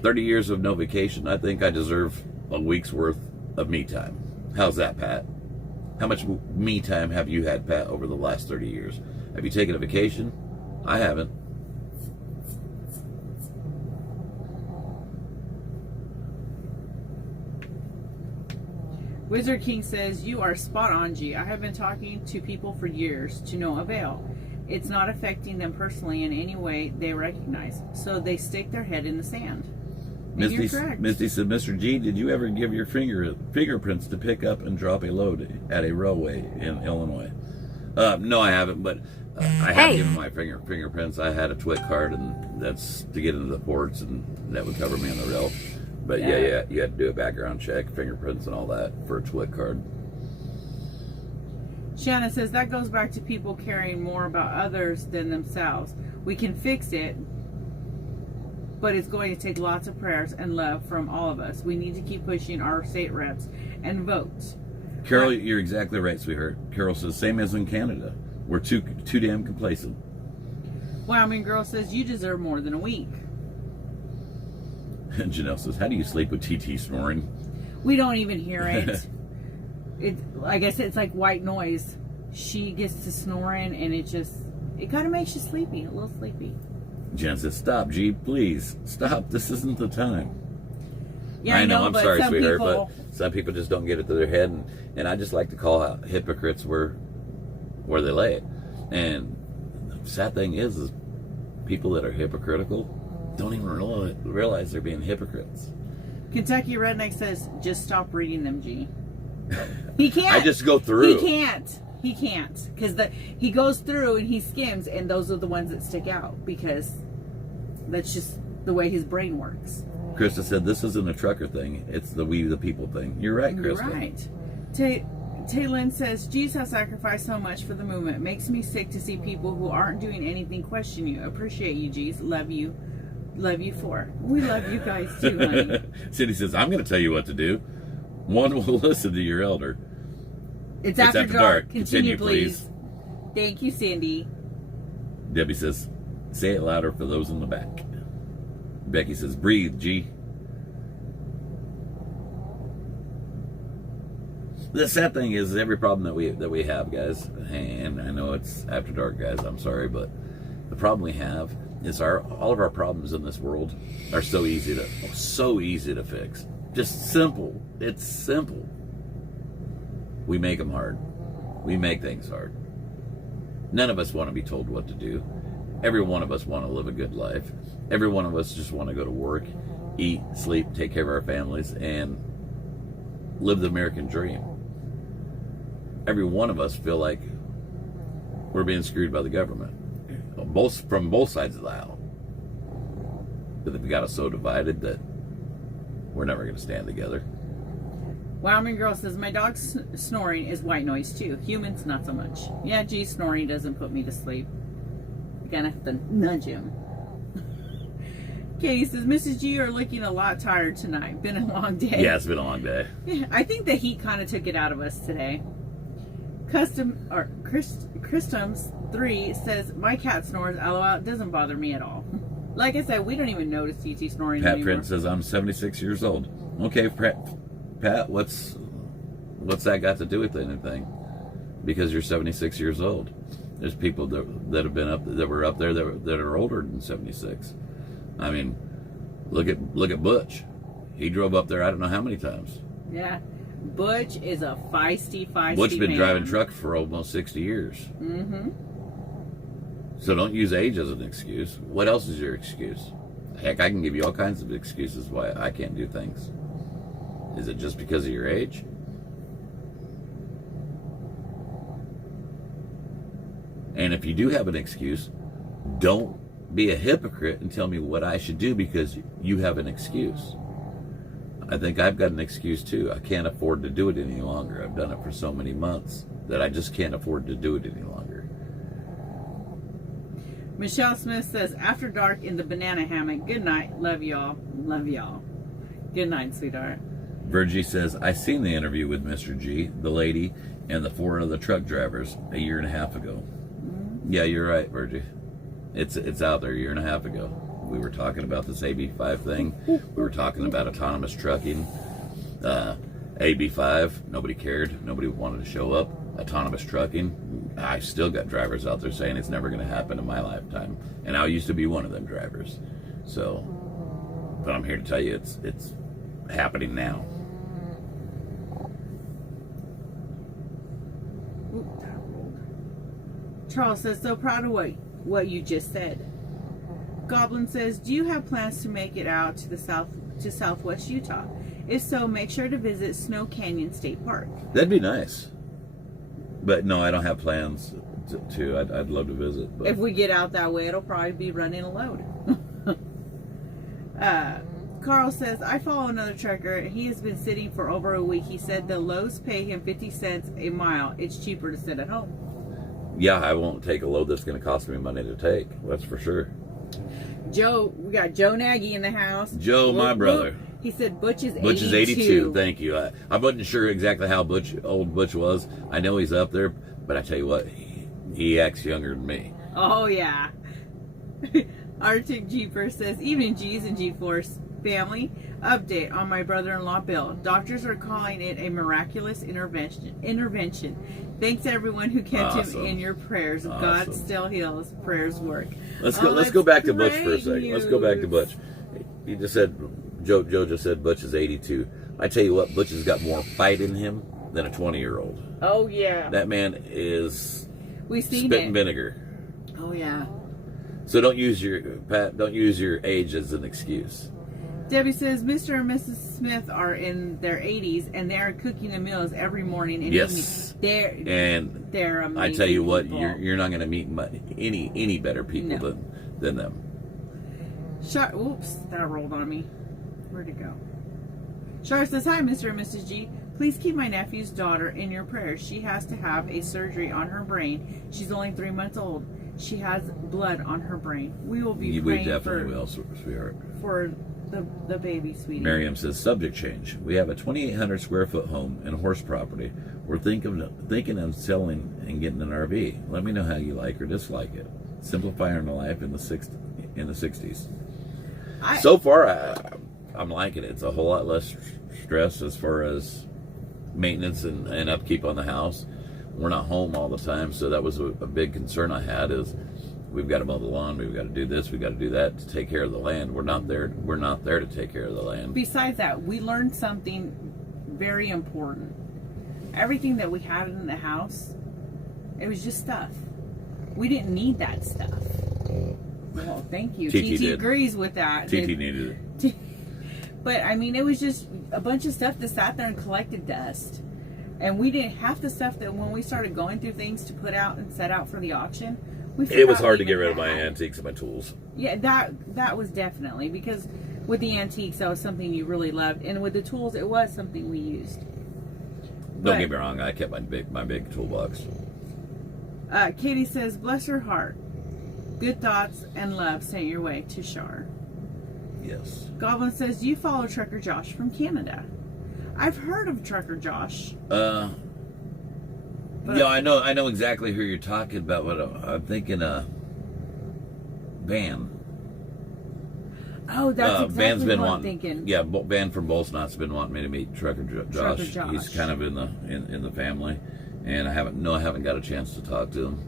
30 years of no vacation, I think I deserve a week's worth of me time. How's that, Pat? How much me time have you had, Pat, over the last 30 years? Have you taken a vacation? I haven't. Wizard King says, you are spot on, G. I have been talking to people for years to no avail. It's not affecting them personally in any way they recognize. So they stick their head in the sand. And you're correct. Misty said, Mr. G, did you ever give your fingerprints to pick up and drop a load at a railway in Illinois? No, I haven't, but I have given my fingerprints. I had a TWIC card, and that's to get into the ports, and that would cover me on the rail. But yeah, you had to do a background check, fingerprints, and all that for a TWIC card. Shanna says that goes back to people caring more about others than themselves. We can fix it, but it's going to take lots of prayers and love from all of us. We need to keep pushing our state reps and votes. Carol, you're exactly right, sweetheart. Carol says, same as in Canada. We're too damn complacent. Wyoming girl says, you deserve more than a week. And Janelle says, how do you sleep with TT snoring? We don't even hear it. I guess it's like white noise. She gets to snoring, and it kind of makes you sleepy, a little sleepy. Jen says, stop, G, please. Stop. This isn't the time. Yeah, I know, I'm sorry, sweetheart, people... but some people just don't get it to their head, and I just like to call out hypocrites where they lay it. And the sad thing is people that are hypocritical don't even realize they're being hypocrites. Kentucky Redneck says, just stop reading them, G. He can't. I just go through. He can't. Because he goes through and he skims, and those are the ones that stick out, because that's just the way his brain works. Krista said, this isn't a trucker thing. It's the we the people thing. You're right, Krista. You're right. Taylin says, Jesus has sacrificed so much for the movement. It makes me sick to see people who aren't doing anything question you. Appreciate you, Jesus. Love you. Love you for. We love you guys too, honey. Cindy says, I'm going to tell you what to do. One will listen to your elder. It's after dark. Continue, please. Thank you, Cindy. Debbie says, say it louder for those in the back. Becky says, breathe, G. The sad thing is every problem that we have, guys, and I know it's after dark, guys, I'm sorry, but the problem we have is all of our problems in this world are so easy to fix. Just simple. It's simple. We make them hard. We make things hard. None of us want to be told what to do. Every one of us want to live a good life. Every one of us just want to go to work, eat, sleep, take care of our families, and live the American dream. Every one of us feel like we're being screwed by the government, from both sides of the aisle. But they've got us so divided that we're never going to stand together. Wyoming girl says, my dog's snoring is white noise too. Humans, not so much. Yeah, gee, snoring doesn't put me to sleep. You gotta have to nudge him. Katie says, Mrs. G, you're looking a lot tired tonight. Been a long day. Yeah, it's been a long day. Yeah, I think the heat kind of took it out of us today. Christums 3 says, my cat snores, LOL, it doesn't bother me at all. Like I said, we don't even notice TT snoring Pat anymore. Prince says, I'm 76 years old. Okay, Pat, what's that got to do with anything? Because you're 76 years old. There's people that have been that were up there that are older than 76. I mean, look at Butch. He drove up there I don't know how many times. Yeah. Butch is a feisty Butch's been man. driving truck for almost 60 years. Mm-hmm. So don't use age as an excuse. What else is your excuse? Heck, I can give you all kinds of excuses why I can't do things. Is it just because of your age? And if you do have an excuse, don't be a hypocrite and tell me what I should do because you have an excuse. I think I've got an excuse too. I can't afford to do it any longer. I've done it for so many months that I just can't afford to do it any longer. Michelle Smith says, after dark in the banana hammock. Good night. Love y'all. Love y'all. Good night, sweetheart. Virgie says, I seen the interview with Mr. G, the lady, and the 4 other truck drivers a year and a half ago. Mm-hmm. Yeah, you're right, Virgie. It's out there a year and a half ago. We were talking about this AB5 thing. We were talking about autonomous trucking. AB5, nobody cared. Nobody wanted to show up. Autonomous trucking, I still got drivers out there saying it's never going to happen in my lifetime. And I used to be one of them drivers. So, but I'm here to tell you it's happening now. Charles says, so proud of what you just said. Goblin says, do you have plans to make it out to the southwest Utah? If so, make sure to visit Snow Canyon State Park. That'd be nice. But no, I don't have plans to. I'd love to visit. But. If we get out that way, it'll probably be running a load. Carl says, I follow another trucker. He has been sitting for over a week. He said the Lowe's pay him 50 cents a mile. It's cheaper to sit at home. Yeah, I won't take a load that's going to cost me money to take. That's for sure. Joe, we got Joe Nagy in the house. Joe, my brother. He said Butch is 82. Butch is 82. Thank you. I wasn't sure exactly how old Butch was. I know he's up there, but I tell you what, he acts younger than me. Oh, yeah. Arctic Jeeper says, evening G's and G-Force family. Update on my brother-in-law Bill. Doctors are calling it a miraculous intervention. Thanks everyone who kept him in your prayers. Awesome. God still heals. Prayers work. Let's go back to Butch for a second. Let's go back to Butch. He just said, Joe just said Butch is 82. I tell you what, Butch has got more fight in him than a 20-year-old. Oh, yeah. That man is spit and vinegar. Oh, yeah. So don't use your age as an excuse. Debbie says Mr. and Mrs. Smith are in their 80s and they're cooking the meals every morning and yes. evening. They're amazing. I tell you what, people. you're not going to meet any better people than them. Oops, that rolled on me. Where'd it go? Char says, hi, Mr. and Mrs. G. Please keep my nephew's daughter in your prayers. She has to have a surgery on her brain. She's only 3 months old. She has blood on her brain. We will be praying will, sweetheart. For the baby, sweetie. Miriam says, subject change. We have a 2,800 square foot home and horse property. We're thinking of selling and getting an RV. Let me know how you like or dislike it. Simplify our life in the 60s. So far, I'm liking it. It's a whole lot less stress as far as maintenance and upkeep on the house. We're not home all the time, so that was a big concern I had is we've got to mow the lawn, we've got to do this, we've got to do that to take care of the land. We're not there to take care of the land. Besides that, we learned something very important. Everything that we had in the house, it was just stuff. We didn't need that stuff. Well, thank you. TT agrees with that. TT needed it. But, I mean, it was just a bunch of stuff that sat there and collected dust. And we didn't have the stuff that when we started going through things to put out and set out for the auction, it was hard to get rid of my antiques and my tools. Yeah, that was definitely, because with the antiques, that was something you really loved. And with the tools, it was something we used. Don't get me wrong, I kept my big toolbox. Katie says, bless her heart. Good thoughts and love sent your way to Shar. Yes. Goblin says, you follow Trucker Josh from Canada. I've heard of Trucker Josh. Yeah, I know exactly who you're talking about, but I'm thinking Van. Oh, that's exactly what I'm thinking. Yeah, Van from Bolsonot's been wanting me to meet Trucker Josh. He's kind of in the family, and I haven't got a chance to talk to him.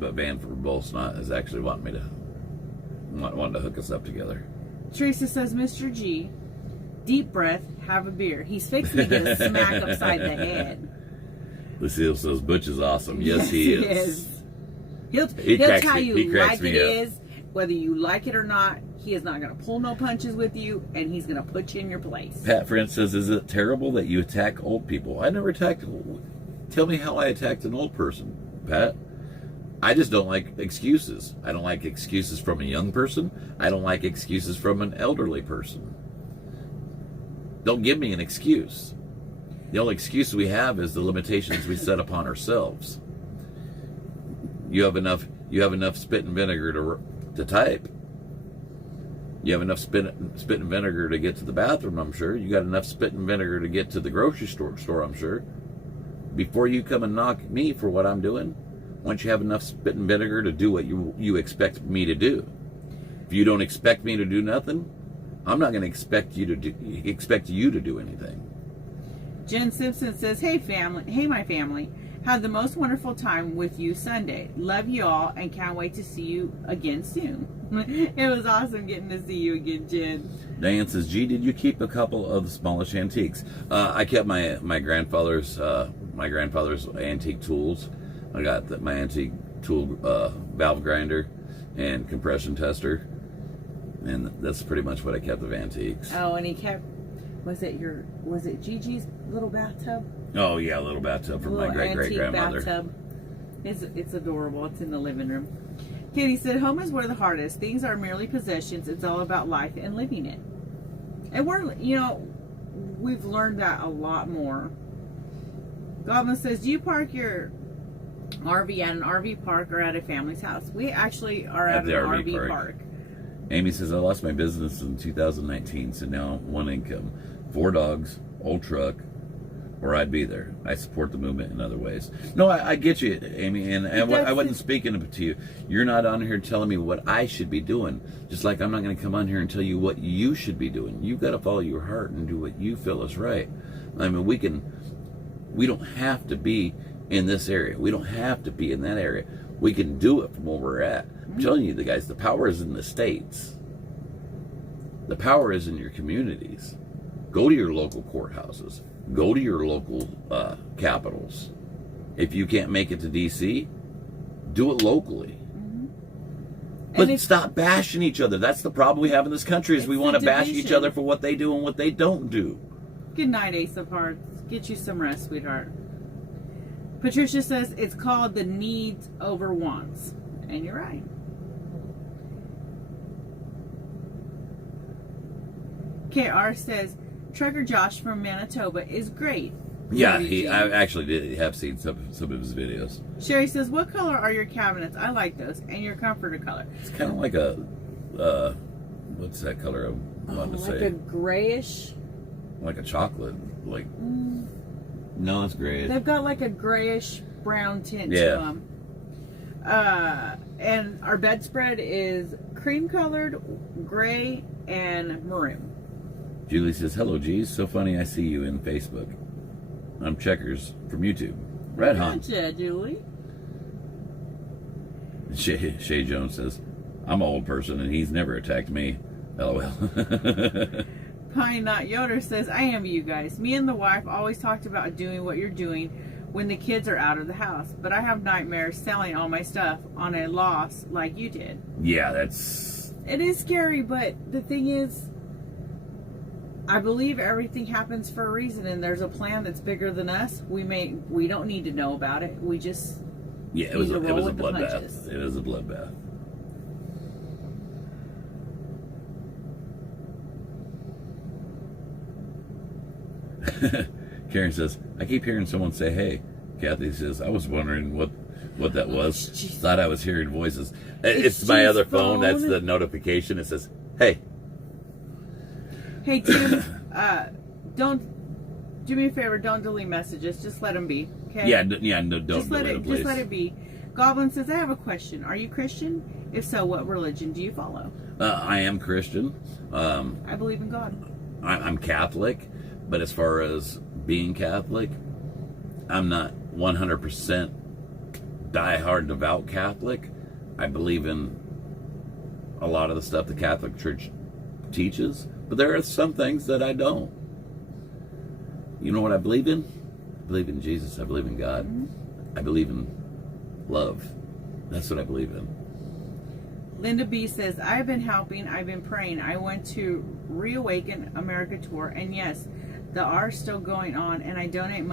But Van from Bolsonot is actually wanting to hook us up together. Teresa says, Mr. G, deep breath, have a beer. He's fixing to get a smack upside the head. Lucille says, Butch is awesome. Yes, he is. He'll tell you like it is, whether you like it or not. He is not going to pull no punches with you, and he's going to put you in your place. Pat Friend says, is it terrible that you attack old people? I never attacked. Tell me how I attacked an old person, Pat. I just don't like excuses. I don't like excuses from a young person. I don't like excuses from an elderly person. Don't give me an excuse. The only excuse we have is the limitations we set upon ourselves. You have enough spit and vinegar to type. You have enough spit and vinegar to get to the bathroom, I'm sure. You got enough spit and vinegar to get to the grocery store, I'm sure. Before you come and knock me for what I'm doing, once you have enough spit and vinegar to do what you expect me to do. If you don't expect me to do nothing, I'm not going to expect you to do anything. Jen Simpson says, hey my family, had the most wonderful time with you Sunday. Love you all and can't wait to see you again soon. It was awesome getting to see you again, Jen. Diane says, G, did you keep a couple of the smallish antiques? I kept my grandfather's antique tools. I got my antique tool valve grinder and compression tester, and that's pretty much what I kept of antiques. Oh, and he kept, was it Gigi's little bathtub? Oh yeah, a little bathtub from my great-great-grandmother. Bathtub. It's adorable. It's in the living room. Katie said, home is where the heart is. Things are merely possessions. It's all about life and living it. And we've learned that a lot more. Goblin says, do you park your RV at an RV park or at a family's house? We actually are at an RV park. Amy says, I lost my business in 2019, so now one income. 4 dogs, old truck, or I'd be there. I support the movement in other ways. No, I get you, Amy, and I wasn't speaking to you. You're not on here telling me what I should be doing. Just like I'm not going to come on here and tell you what you should be doing. You've got to follow your heart and do what you feel is right. I mean, we don't have to be in this area. We don't have to be in that area. We can do it from where we're at. I'm telling you, the power is in the states. The power is in your communities. Go to your local courthouses. Go to your local capitals. If you can't make it to D.C., do it locally. But stop bashing each other. That's the problem we have in this country, is we want to bash each other for what they do and what they don't do. Good night, Ace of Hearts. Get you some rest, sweetheart. Patricia says it's called the needs over wants. And you're right. KR says, Trucker Josh from Manitoba is great. Yeah, I actually have seen some of his videos. Sherry says, what color are your cabinets? I like those. And your comforter color. It's kind of like a, what's that color I'm about to say? Like a grayish. Like a chocolate. Like, no, it's grayish. They've got like a grayish brown tint to them. And our bedspread is cream colored, gray, and maroon. Julie says, hello, G's. So funny I see you in Facebook. I'm Checkers from YouTube. Red Hunt. Gotcha, Julie. Shay Jones says, I'm an old person and he's never attacked me. LOL. Pine Not Yoder says, I envy you guys. Me and the wife always talked about doing what you're doing when the kids are out of the house. But I have nightmares selling all my stuff on a loss like you did. Yeah, it is scary, but the thing is, I believe everything happens for a reason, and there's a plan that's bigger than us. We don't need to know about it. We just it was a bloodbath. It is a bloodbath. Karen says, I keep hearing someone say, hey. Kathy says, I was wondering what that was. Thought I was hearing voices. It's my other phone. That's the notification. It says, hey. Hey, Tim, don't do me a favor. Don't delete messages. Just let them be. Okay? Yeah. No, don't delete them, please. Just let it be. Goblin says, I have a question. Are you Christian? If so, what religion do you follow? I am Christian. I believe in God. I'm Catholic, but as far as being Catholic, I'm not 100% diehard devout Catholic. I believe in a lot of the stuff the Catholic Church teaches. But there are some things that I don't. You know what I believe in? I believe in Jesus. I believe in God. I believe in love. That's what I believe in. Linda B says, I've been helping. I've been praying. I went to Reawaken America tour. And yes, the R is still going on. And I donate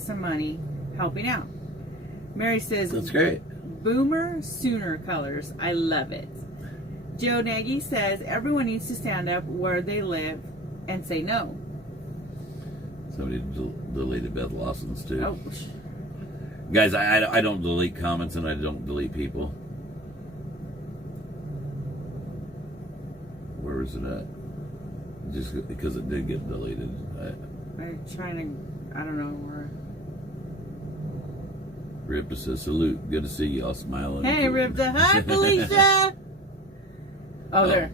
some money helping out. Mary says, that's great. Boomer Sooner colors. I love it. Joe Nagy says, everyone needs to stand up where they live and say no. Somebody deleted Beth Lawson's too. Oh. Guys, I don't delete comments and I don't delete people. Where is it at? Just because it did get deleted. I'm trying to, I don't know where. Ripta says, salute. Good to see y'all smiling. Hey, Ripta. Hi, Felicia. Oh, there.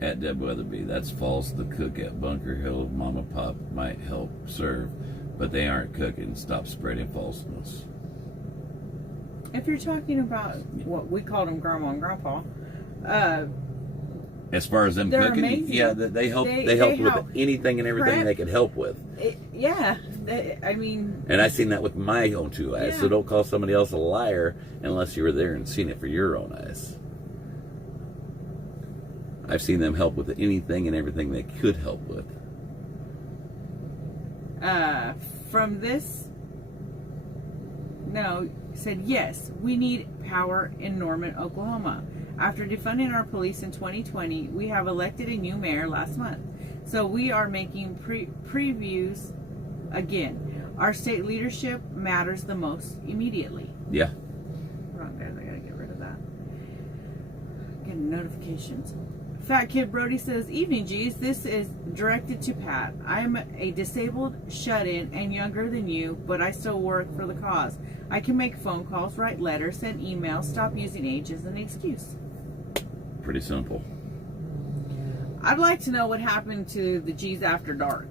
At Deb Weatherby. That's false. The cook at Bunker Hill Mama Pop might help serve, but they aren't cooking. Stop spreading falseness. If you're talking about what we called them Grandma and Grandpa, As far as them They're cooking, amazing. yeah, they help. They They help with help anything and everything prep. they can help with. I mean, And I've seen that with my own two eyes. Yeah. So don't call somebody else a liar unless you were there and seen it for your own eyes. I've seen them help with anything and everything they could help with. from this, no, said, yes, we need power in Norman, Oklahoma. After defunding our police in 2020, we have elected a new mayor last month. So we are making previews again. Our state leadership matters the most immediately. Yeah. Wrong, guys, I gotta get rid of that. Getting notifications. Fat Kid Brody says, evening G's, this is directed to Pat. I am a disabled shut-in and younger than you, but I still work for the cause. I can make phone calls, write letters, send emails, stop using age as an excuse. Pretty simple. I'd like to know what happened to the G's after dark.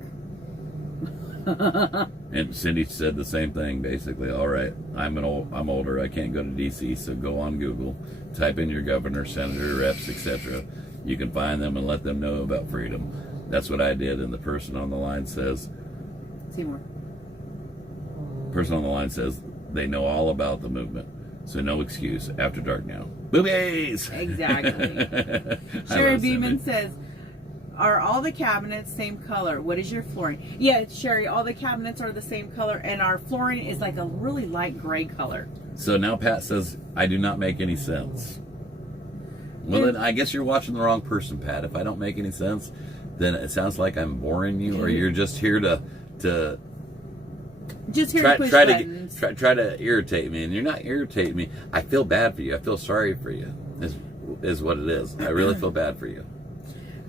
And Cindy said the same thing, basically. All right, I'm older. I can't go to DC, so go on Google, type in your governor, senator, reps, etc. You can find them and let them know about freedom. That's what I did. And the person on the line says, Seymour. person on the line says they know all about the movement. So no excuse. After dark now. Boobies! Exactly. Sherry Beeman says, are all the cabinets same color? What is your flooring? Yeah, Sherry, all the cabinets are the same color, and our flooring is like a really light gray color. So now Pat says, I do not make any sense. Well, then I guess you're watching the wrong person, Pat. If I don't make any sense, then it sounds like I'm boring you, or you're just here to just here try, to push try buttons. to try to irritate me, and you're not irritating me. I feel bad for you. I feel sorry for you. Is what it is. I really feel bad for you.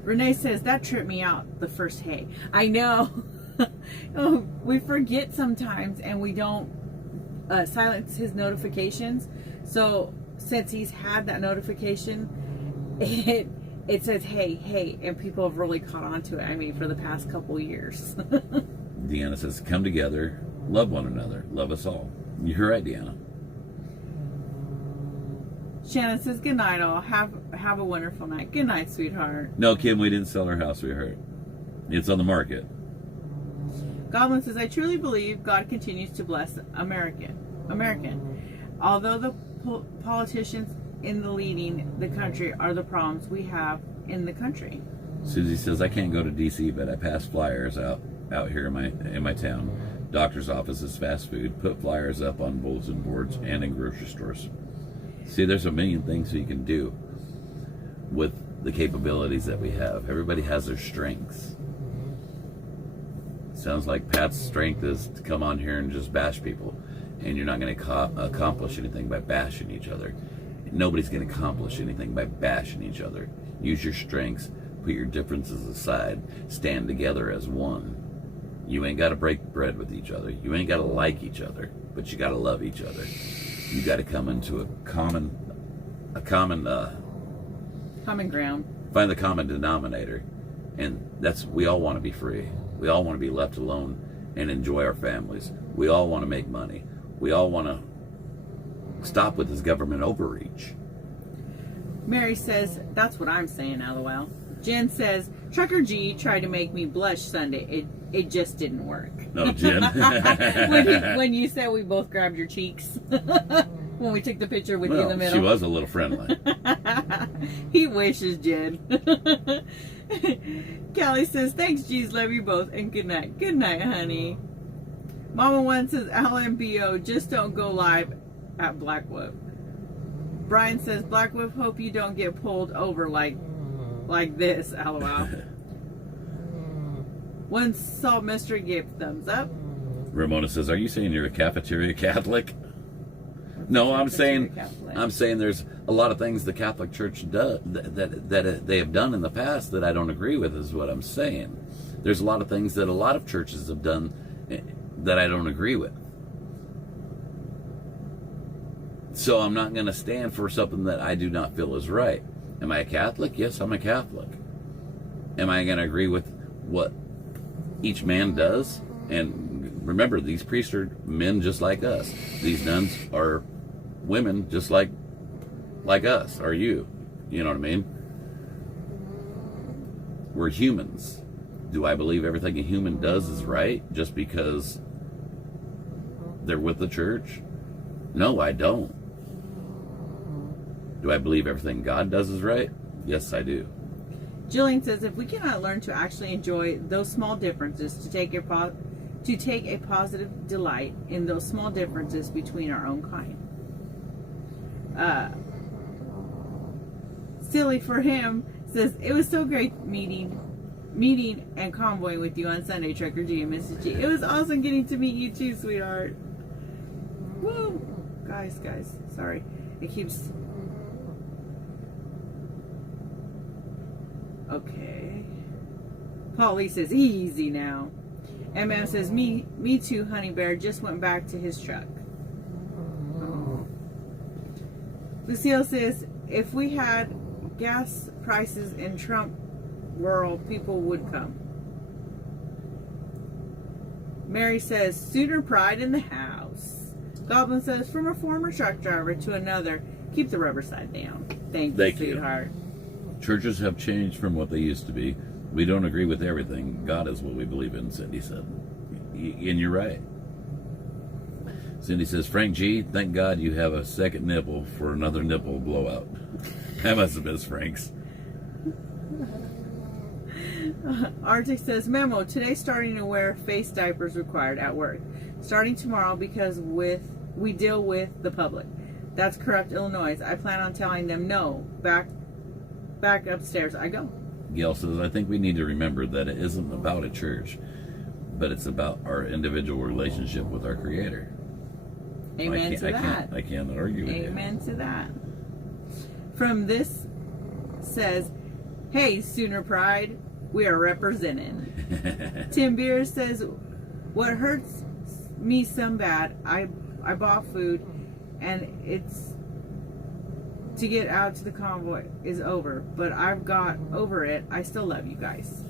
Renee says, that tripped me out the first hay. I know. Oh, we forget sometimes, and we don't silence his notifications. So since he's had that notification, it says, hey, and people have really caught on to it. I mean, for the past couple years. Deanna says, come together, love one another, love us all. You're right, Deanna. Shannon says, good night all. Have a wonderful night. Good night, sweetheart. No, Kim, we didn't sell our house, we heard. It's on the market. Goblin says, I truly believe God continues to bless American. Although the politicians in the leading the country are the problems we have in the country. Susie says, I can't go to DC, but I pass flyers out here in my town. Doctor's offices, fast food, put flyers up on bulletin boards and in grocery stores. See, there's a million things you can do with the capabilities that we have. Everybody has their strengths. Sounds like Pat's strength is to come on here and just bash people. And you're not going to accomplish anything by bashing each other. Nobody's going to accomplish anything by bashing each other. Use your strengths. Put your differences aside. Stand together as one. You ain't got to break bread with each other. You ain't got to like each other. But you got to love each other. You got to come into a common ground. Find the common denominator. And that's, we all want to be free. We all want to be left alone and enjoy our families. We all want to make money. We all want to stop with this government overreach. Mary says, that's what I'm saying, LOL. Jen says, Trucker G tried to make me blush Sunday. It just didn't work. No, Jen. when you said we both grabbed your cheeks. When we took the picture with you in the middle. She was a little friendly. He wishes, Jen. Callie says, thanks, G's, love you both, and good night. Good night, honey. Mama One says, LMBO, just don't go live at Blackwood. Brian says, Blackwood, hope you don't get pulled over like this, LOL. One saw Mr. gave thumbs up. Ramona says, are you saying you're a cafeteria Catholic? No, I'm saying there's a lot of things the Catholic Church does that they have done in the past that I don't agree with, is what I'm saying. There's a lot of things that a lot of churches have done that I don't agree with. So I'm not going to stand for something that I do not feel is right. Am I a Catholic? Yes, I'm a Catholic. Am I going to agree with what each man does? And remember, these priests are men just like us. These nuns are women just like us, or you. You know what I mean? we're humans. Do I believe everything a human does is right just because they're with the church? No, I don't. Do I believe everything God does is right? Yes, I do. Jillian says, if we cannot learn to actually enjoy those small differences, to take a positive delight in those small differences between our own kind. Silly for him says, it was so great meeting and convoying with you on Sunday, Trucker G and Mrs. G. It was awesome getting to meet you too, sweetheart. Woo! Guys, sorry. It keeps... Okay. Paulie says, easy now. MM says, me too, Honey Bear. Just went back to his truck. Oh. Lucille says, if we had gas prices in Trump world, people would come. Mary says, Sooner pride in the house. Goblin says, from a former truck driver to another, keep the rubber side down. Thank you, sweetheart. Churches have changed from what they used to be. We don't agree with everything. God is what we believe in, Cindy said. And you're right. Cindy says, Frank G, thank God you have a second nipple for another nipple blowout. That must have been Frank's. Arctic says, memo, today starting to wear face diapers required at work. Starting tomorrow because we deal with the public. That's corrupt Illinois. I plan on telling them no. Back upstairs I go. Gail says, I think we need to remember that it isn't about a church, but it's about our individual relationship with our Creator. Amen to that. I can't argue with you. Amen to that. From this says, hey, Sooner Pride, we are representing. Tim Beer says, what hurts me some bad, I bought food and it's to get out to the convoy is over, but I've got over it. I still love you guys.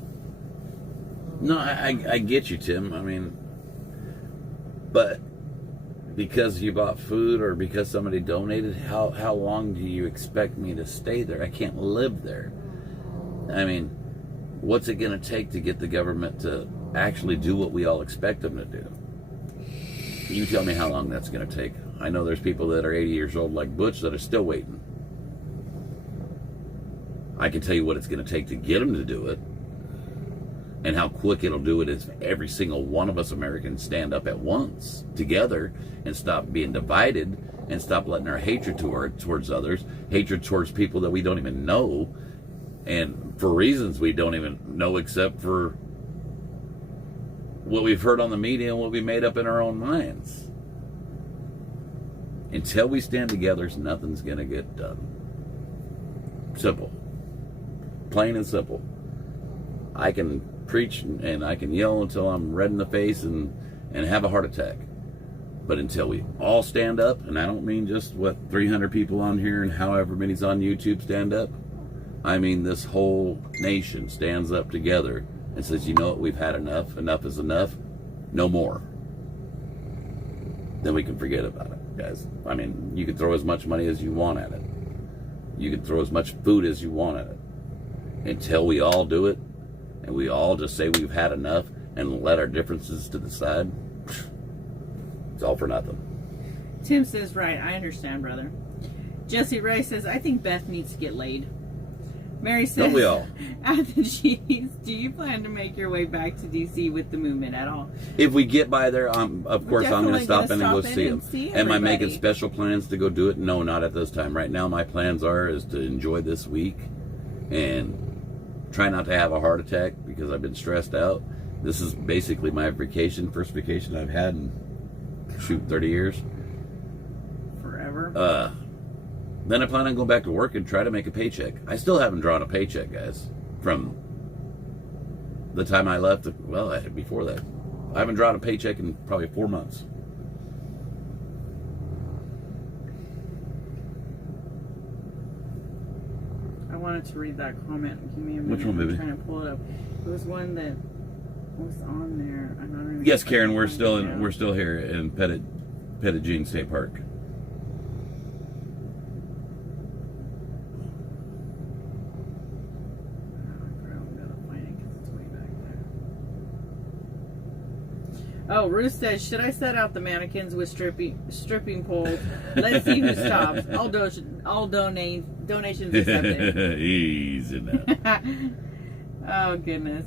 No, I get you, Tim. I mean, but because you bought food or because somebody donated, how long do you expect me to stay there? I can't live there. I mean, what's it going to take to get the government to actually do what we all expect them to do? You tell me how long that's going to take. I know there's people that are 80 years old like Butch that are still waiting. I can tell you what it's going to take to get them to do it, and how quick it'll do it is every single one of us Americans stand up at once together and stop being divided and stop letting our hatred towards others, hatred towards people that we don't even know, and for reasons we don't even know except for what we've heard on the media and what we made up in our own minds. Until we stand together, nothing's going to get done. Simple. Plain and simple. I can preach and I can yell until I'm red in the face and have a heart attack. But until we all stand up, and I don't mean just 300 people on here and however many's on YouTube stand up. I mean this whole nation stands up together and says, you know what, we've had enough. Enough is enough. No more. Then we can forget about it, guys. I mean, you can throw as much money as you want at it. You can throw as much food as you want at it. Until we all do it, and we all just say we've had enough and let our differences to the side, it's all for nothing. Tim says, right, I understand, brother. Jesse Ray says, I think Beth needs to get laid. Mary says, don't we all? At the G's, do you plan to make your way back to DC with the movement at all? If we get by there, of course I'm going to stop in and go see them. Am I making special plans to go do it? No, not at this time. Right now my plans is to enjoy this week and try not to have a heart attack because I've been stressed out. This is basically my vacation, first vacation I've had in 30 years. Forever. Then I plan on going back to work and try to make a paycheck. I still haven't drawn a paycheck, guys, from the time I left. Well, before that. I haven't drawn a paycheck in probably 4 months. I wanted to read that comment. Give me a minute. Which one, baby? I'm trying to pull it up. It was one that was on there. I'm not really Yes, Karen, we're still here in Pettit Jean State Park. Oh, Ruth says, should I set out the mannequins with stripping poles? Let's see who stops. All donations accepted. Easy now. Oh, goodness.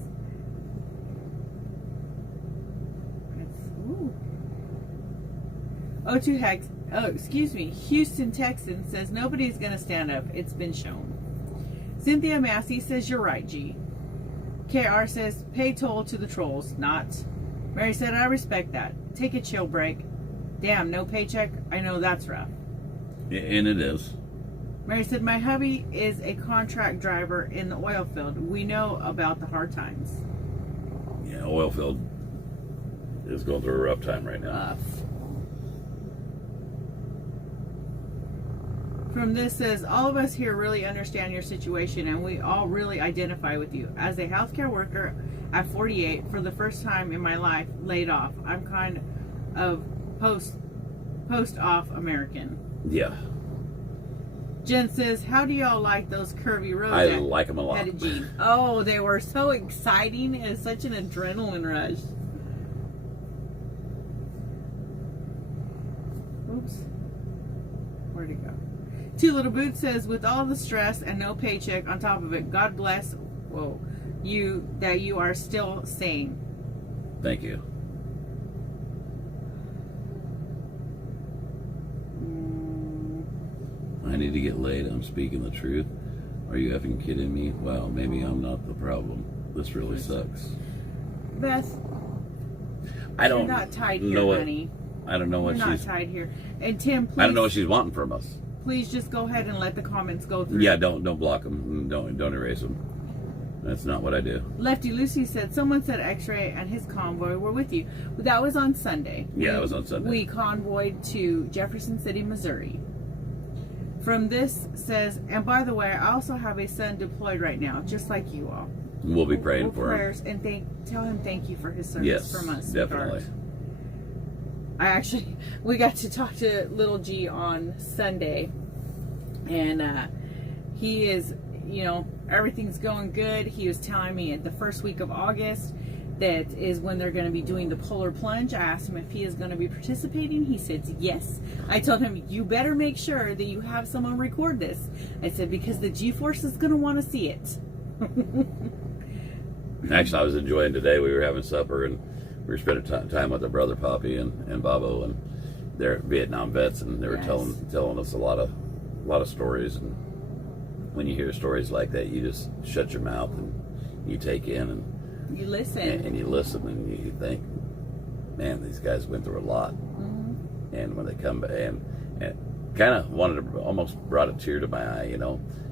Houston Texan says, nobody's going to stand up. It's been shown. Cynthia Massey says, you're right, G. KR says, pay toll to the trolls. Not. Mary said, I respect that. Take a chill break. Damn, no paycheck? I know that's rough. And it is. Mary said, my hubby is a contract driver in the oil field. We know about the hard times. Yeah, oil field is going through a rough time right now. From this says, all of us here really understand your situation and we all really identify with you. As a healthcare worker at 48, for the first time in my life, laid off. I'm kind of post-off American. Yeah. Jen says, how do y'all like those curvy roads? I like them a lot. Oh, they were so exciting and such an adrenaline rush. Oops. Where'd it go? Two Little Boots says, with all the stress and no paycheck on top of it, God bless you that you are still sane. Thank you. I need to get laid. I'm speaking the truth. Are you effing kidding me? Well, maybe I'm not the problem. This really sucks. Beth, I don't you're not tied here, honey. I don't know what You're she's... not tied here. And Tim, please... I don't know what she's wanting from us. Please just go ahead and let the comments go through. Yeah, don't block them. Don't erase them. That's not what I do. Lefty Lucy said, someone said X-Ray and his convoy were with you. But that was on Sunday. Yeah, it was on Sunday. We convoyed to Jefferson City, Missouri. From this says, and by the way, I also have a son deployed right now, just like you all. We'll be praying for prayers him. And tell him thank you for his service from us. Definitely. We got to talk to Little G on Sunday, and he is, everything's going good. He was telling me at the first week of August that is when they're going to be doing the polar plunge. I asked him if he is going to be participating. He said yes. I told him, you better make sure that you have someone record this. I said, because the G-Force is going to want to see it. Actually, I was enjoying today. We were having supper and we were spending time with their brother Poppy and Bobo, and they're Vietnam vets, and they were telling us a lot of stories. And when you hear stories like that, you just shut your mouth and you take in and you listen. And you listen and you think, man, these guys went through a lot. Mm-hmm. And when they come back, and kind of wanted to, almost brought a tear to my eye,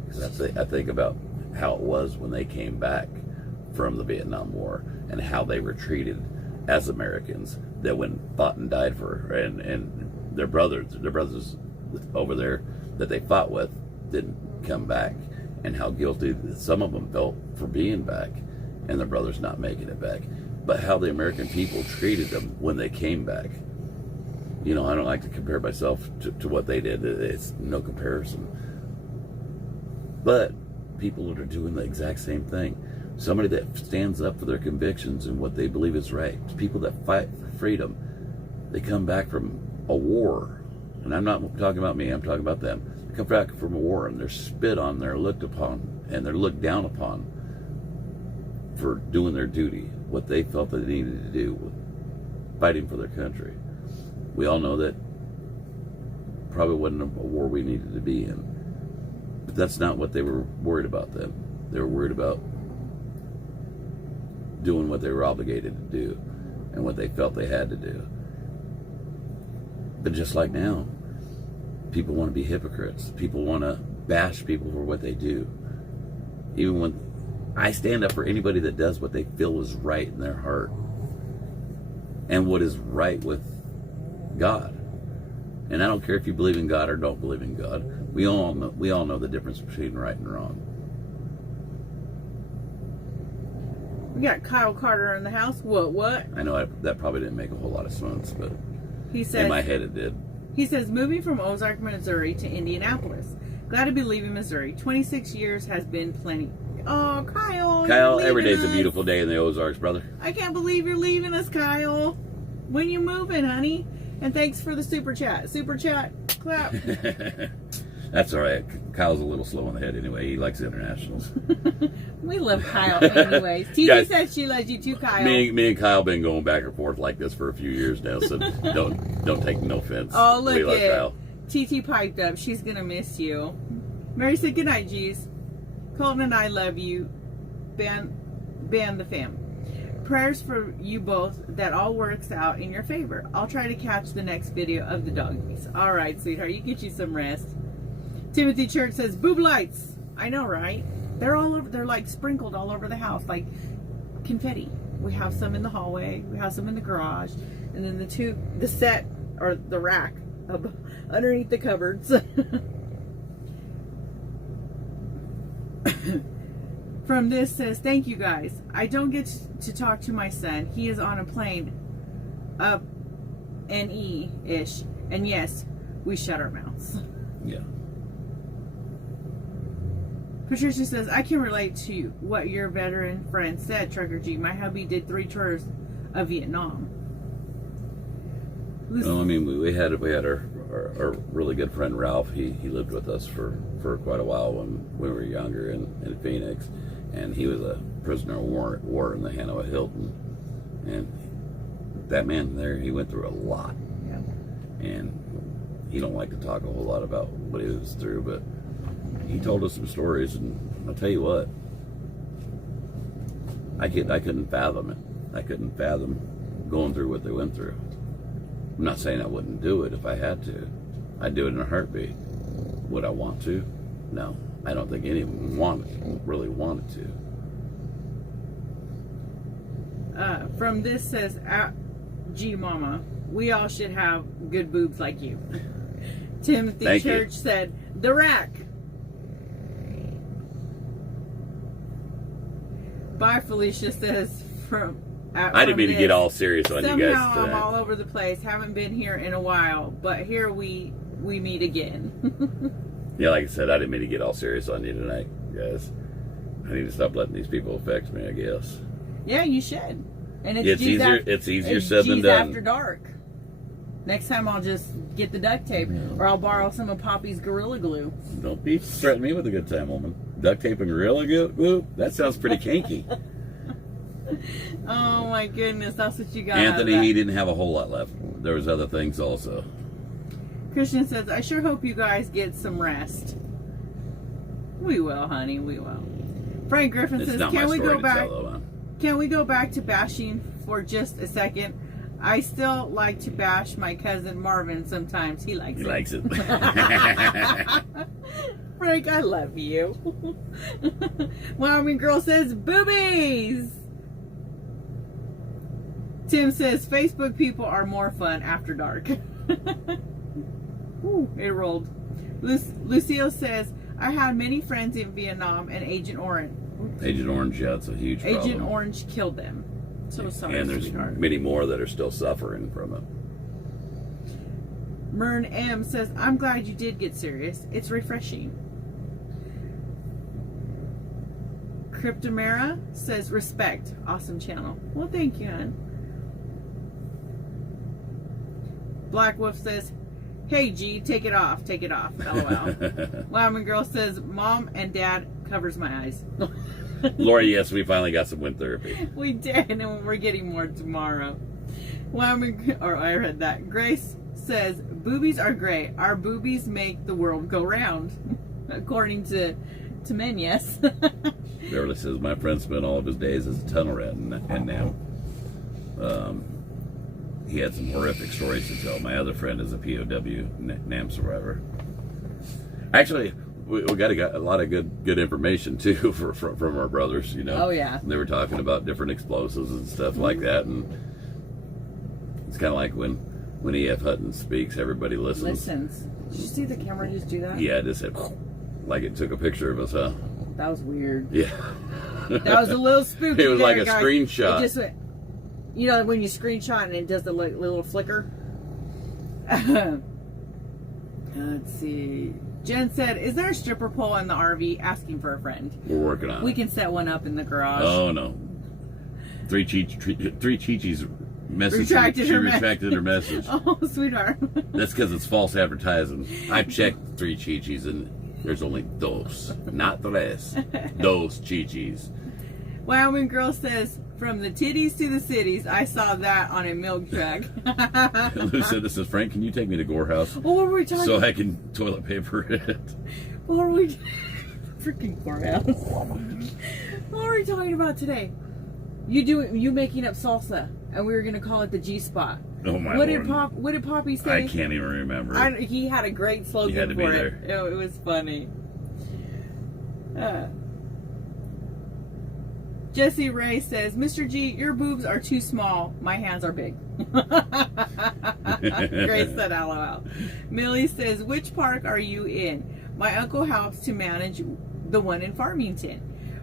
because I think about how it was when they came back from the Vietnam War and how they were treated as Americans that went fought and died for, and their brothers over there that they fought with didn't come back, and how guilty some of them felt for being back and their brothers not making it back, but how the American people treated them when they came back. I don't like to compare myself to what they did. It's no comparison. But people are doing the exact same thing. Somebody that stands up for their convictions and what they believe is right. People that fight for freedom. They come back from a war. And I'm not talking about me, I'm talking about them. They come back from a war and they're spit on, they're looked upon, and they're looked down upon for doing their duty, what they felt they needed to do, fighting for their country. We all know that probably wasn't a war we needed to be in. But that's not what they were worried about then. They were worried about doing what they were obligated to do and what they felt they had to do. But just like now, people want to be hypocrites. People want to bash people for what they do. Even when I stand up for anybody that does what they feel is right in their heart and what is right with God. And I don't care if you believe in God or don't believe in God. We all know the difference between right and wrong. We got Kyle Carter in the house. What? I know that probably didn't make a whole lot of sense, but he says, in my head it did. He says, moving from Ozark, Missouri to Indianapolis. Glad to be leaving Missouri. 26 years has been plenty. Oh, Kyle. Kyle, every day's a beautiful day in the Ozarks, brother. I can't believe you're leaving us, Kyle. When you moving, honey? And thanks for the super chat. Super chat, clap. That's all right. Kyle's a little slow on the head anyway. He likes internationals. We love Kyle anyways. TT Guys, says she loves you too, Kyle. Me and Kyle been going back and forth like this for a few years now, so don't take no offense. Oh, look we love at Kyle. TT piped up. She's gonna miss you. Mary said good night, G's. Colton and I love you. Ban the fam. Prayers for you both that all works out in your favor. I'll try to catch the next video of the doggies. All right, sweetheart, you get you some rest. Timothy Church says boob lights. I know, right? They're all over. They're like sprinkled all over the house, like confetti. We have some in the hallway. We have some in the garage, and then the set or the rack underneath the cupboards. From this says, thank you guys. I don't get to talk to my son. He is on a plane up NE-ish. And yes, we shut our mouths. Yeah. Patricia says, I can relate to what your veteran friend said, Trucker G. My hubby did 3 tours of Vietnam. Well, I mean, we had our really good friend Ralph. He lived with us for quite a while when we were younger in Phoenix, and he was a prisoner of war in the Hanoi Hilton. And that man there, he went through a lot. Yeah. And he don't like to talk a whole lot about what he was through, but he told us some stories, and I'll tell you what, I couldn't fathom it. I couldn't fathom going through what they went through. I'm not saying I wouldn't do it if I had to. I'd do it in a heartbeat. Would I want to? No. I don't think anyone really wanted to. From this says, G Mama, we all should have good boobs like you. Timothy Thank Church you. said, the rack. Bye, Felicia says, I didn't mean to get all serious on you guys somehow today. I'm all over the place. Haven't been here in a while, but here we meet again. Yeah, like I said, I didn't mean to get all serious on you tonight, guys. I need to stop letting these people affect me, I guess. Yeah, you should. And It's easier said than done. After dark. Next time I'll just get the duct tape, or I'll borrow some of Poppy's Gorilla Glue. Don't be threatening me with a good time, woman. Duct tape and gorilla glue? That sounds pretty kinky. Oh my goodness, that's what you got. Anthony, he didn't have a whole lot left. There was other things also. Christian says, I sure hope you guys get some rest. We will, honey, we will. Frank Griffin It's says, not my can we story go to back? tell, though, huh? Can we go back to bashing for just a second? I still like to bash my cousin Marvin sometimes. He likes He it. likes it. Frank, I love you. Wyoming Girl says, boobies! Tim says, Facebook people are more fun after dark. Ooh, it rolled. Lucille says, I had many friends in Vietnam and Agent Orange. Agent Orange, yeah, it's a huge problem. Agent Orange killed them. So sorry, and there's sweetheart. many more that are still suffering from it. Mern M says, I'm glad you did get serious. It's refreshing. Cryptomera says, respect. Awesome channel. Well, thank you, hon. Black Wolf says, hey, G, take it off. Take it off. LOL. Wyoming Girl says, Mom and Dad covers my eyes. Lori, yes, we finally got some wind therapy. We did, and we're getting more tomorrow. Wyoming, or I read that. Grace says, boobies are great. Our boobies make the world go round. According to men, yes. Beverly says, my friend spent all of his days as a tunnel rat, and now he had some horrific stories to tell. My other friend is a POW NAM survivor. Actually, we got a lot of good information too from our brothers. You know. Oh yeah. They were talking about different explosives and stuff like that, and it's kind of like when E.F. Hutton speaks, everybody listens. Did you see the camera just do that? Yeah, it just said like it took a picture of us, huh? That was weird. Yeah. That was a little spooky. It was like a guys. screenshot. It just went, you know, when you screenshot and it does the little flicker. Let's see. Jen said, is there a stripper pole in the RV? Asking for a friend. We're working on it. We can set one up in the garage. Oh no. Three Chi-Chis retracted she her retracted her message. Oh, sweetheart. That's because it's false advertising. I checked 3 chichis and there's only dos, not tres. Dos chichis. Wyoming girl says, from the titties to the cities, I saw that on a milk truck. Lou said, this is Frank, can you take me to Gore House What were we talking so I can toilet paper it? What were we freaking courthouse. What were we talking about today? You making up salsa, and we were gonna call it the G spot. Oh my What Lord. What did Poppy say? I can't even remember. He had a great slogan He had to for be it. It was funny. Jesse Ray says, Mr. G, your boobs are too small. My hands are big. Grace said, LOL. Millie says, which park are you in? My uncle helps to manage the one in Farmington.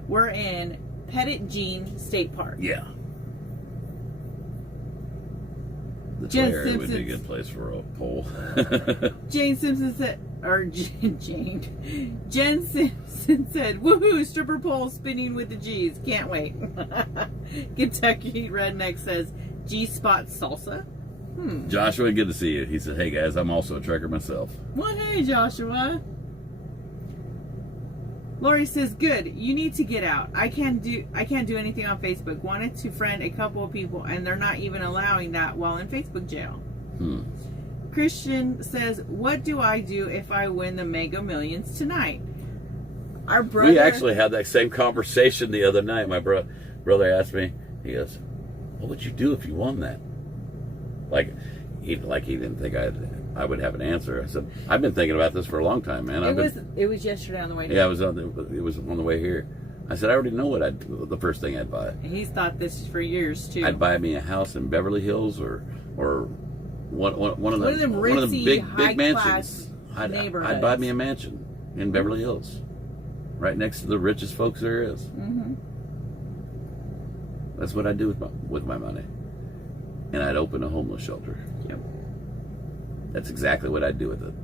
We're in Pettit Jean State Park. Yeah. The Jen Toy area would be a Simpson's- good place for a poll. Jane Simpson said, or Jen Simpson said, woohoo, stripper pole spinning with the G's. Can't wait. Kentucky Redneck says, G-spot salsa? Joshua, good to see you. He said, hey guys, I'm also a trekker myself. Well, hey, Joshua. Lori says, good, you need to get out. I can't do anything on Facebook. Wanted to friend a couple of people, and they're not even allowing that while in Facebook jail. Christian says, what do I do if I win the Mega Millions tonight? Our brother... We actually had that same conversation the other night. My brother asked me, he goes, what would you do if you won that? He didn't think I would have an answer. I said, I've been thinking about this for a long time, man. It was yesterday on the way here. Yeah, it was on the way here. I said, I already know the first thing I'd buy. He's thought this for years, too. I'd buy me a house in Beverly Hills or one of them ritzy, big mansions. high-class neighborhoods. I'd buy me a mansion in Beverly Hills, right next to the richest folks there is. Mm-hmm. That's what I'd do with my money, and I'd open a homeless shelter. Yep. That's exactly what I'd do with it.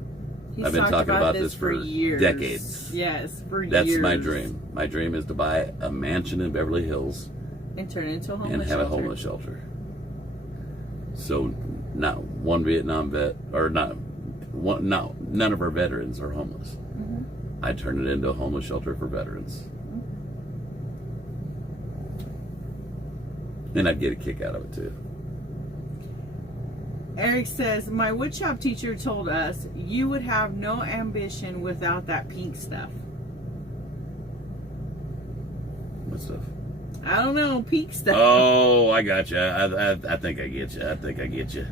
He's I've been talking about this for years. decades. Yes, for years. That's my dream. My dream is to buy a mansion in Beverly Hills and turn it into a homeless and have shelter. a homeless shelter. So not one Vietnam vet, or none of our veterans are homeless. Mm-hmm. I'd turn it into a homeless shelter for veterans. And I'd get a kick out of it too. Eric says, my woodshop teacher told us you would have no ambition without that pink stuff. What stuff? I don't know, pink stuff. Oh, I got you. I think I get you. I think I get you.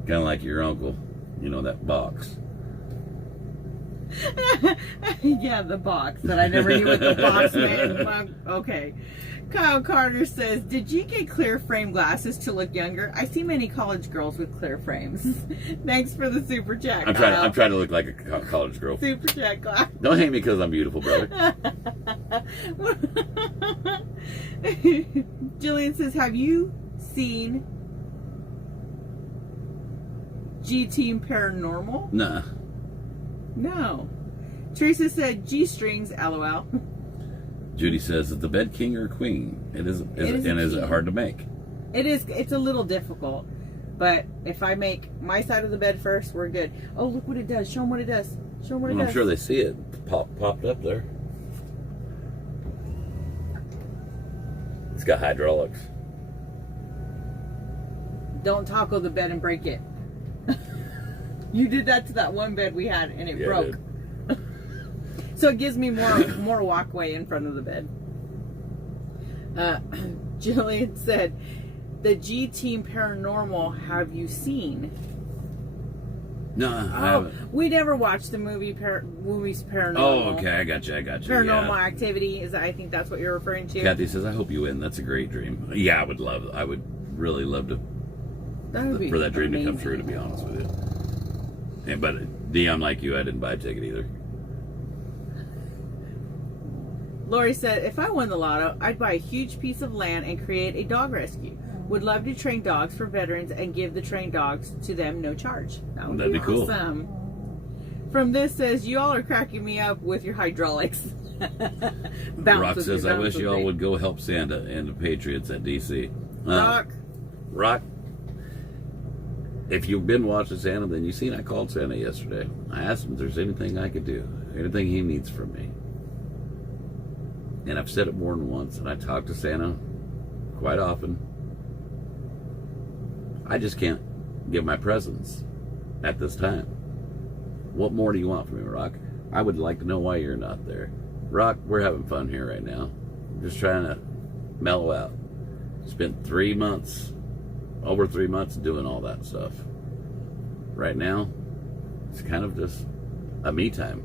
Kind of like your uncle. You know, that box. Yeah, the box that I never knew what the box meant. Well, okay. Kyle Carter says, did you get clear frame glasses to look younger? I see many college girls with clear frames. Thanks for the super chat, I'm trying to look like a college girl. Super chat, Kyle. Don't hate me because I'm beautiful, brother. Jillian says, have you seen G-Team Paranormal? Nah. No. Teresa said, G-strings, LOL. Judy says, is the bed king or queen? Is it hard to make? It is. It's a little difficult. But if I make my side of the bed first, we're good. Oh, look what it does. Show them what it does. Show them what it does. I'm sure they see it popped up there. It's got hydraulics. Don't taco the bed and break it. You did that to that one bed we had and it broke. So it gives me more walkway in front of the bed. Jillian said, the G-Team Paranormal, have you seen? No, I haven't. We never watched the movies Paranormal. Oh, okay, I got you. Paranormal Activity, I think that's what you're referring to. Kathy says, I hope you win. That's a great dream. Yeah, I would really love to, for that dream to come true, to be honest with you. But Dion, like you, I didn't buy a ticket either. Lori said, if I won the lotto, I'd buy a huge piece of land and create a dog rescue. Would love to train dogs for veterans and give the trained dogs to them no charge. That'd be cool. Awesome. From this says, you all are cracking me up with your hydraulics. Rock says, I wish you all would go help Santa and the Patriots at DC. Rock, Rock, if you've been watching Santa, then you've seen I called Santa yesterday. I asked him if there's anything I could do, anything he needs from me. And I've said it more than once, and I talk to Santa quite often. I just can't give my presents at this time. What more do you want from me, Rock? I would like to know why you're not there. Rock, we're having fun here right now. I'm just trying to mellow out. Spent 3 months, over 3 months doing all that stuff. Right now, it's kind of just a me time.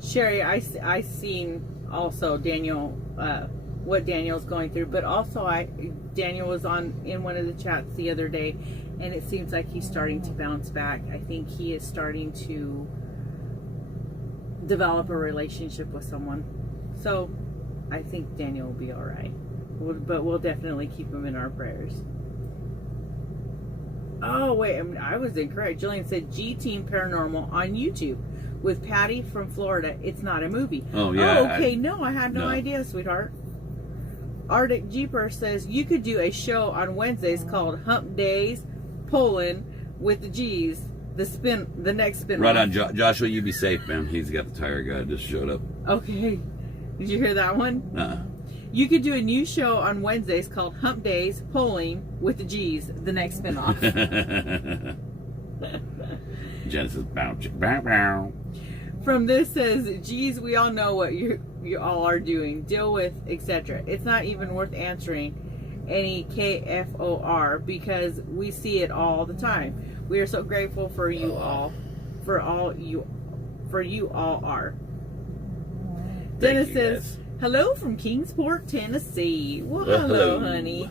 Sherry, I seen also Daniel, what Daniel's going through, but also Daniel was in one of the chats the other day, and it seems like he's starting to bounce back. I think he is starting to develop a relationship with someone. So I think Daniel will be all right. But we'll definitely keep him in our prayers. Oh, wait, I was incorrect. Jillian said G-Team Paranormal on YouTube with Patty from Florida. It's not a movie. Oh, yeah. Oh, okay. No, I had no idea, sweetheart. Arctic Jeeper says you could do a show on Wednesdays called Hump Days, Poland with the G's. The next spin. Right on, Joshua, you be safe, man. He's got the tire guy just showed up. Okay. Did you hear that one? You could do a new show on Wednesdays called Hump Days, Polling with the G's, the next spinoff. Genesis bow. From this says, geez, we all know what you all are doing. Deal with, etc. It's not even worth answering any KFOR because we see it all the time. We are so grateful for you all, for you all are. Dennis says, hello from Kingsport, Tennessee. Well, hello, honey.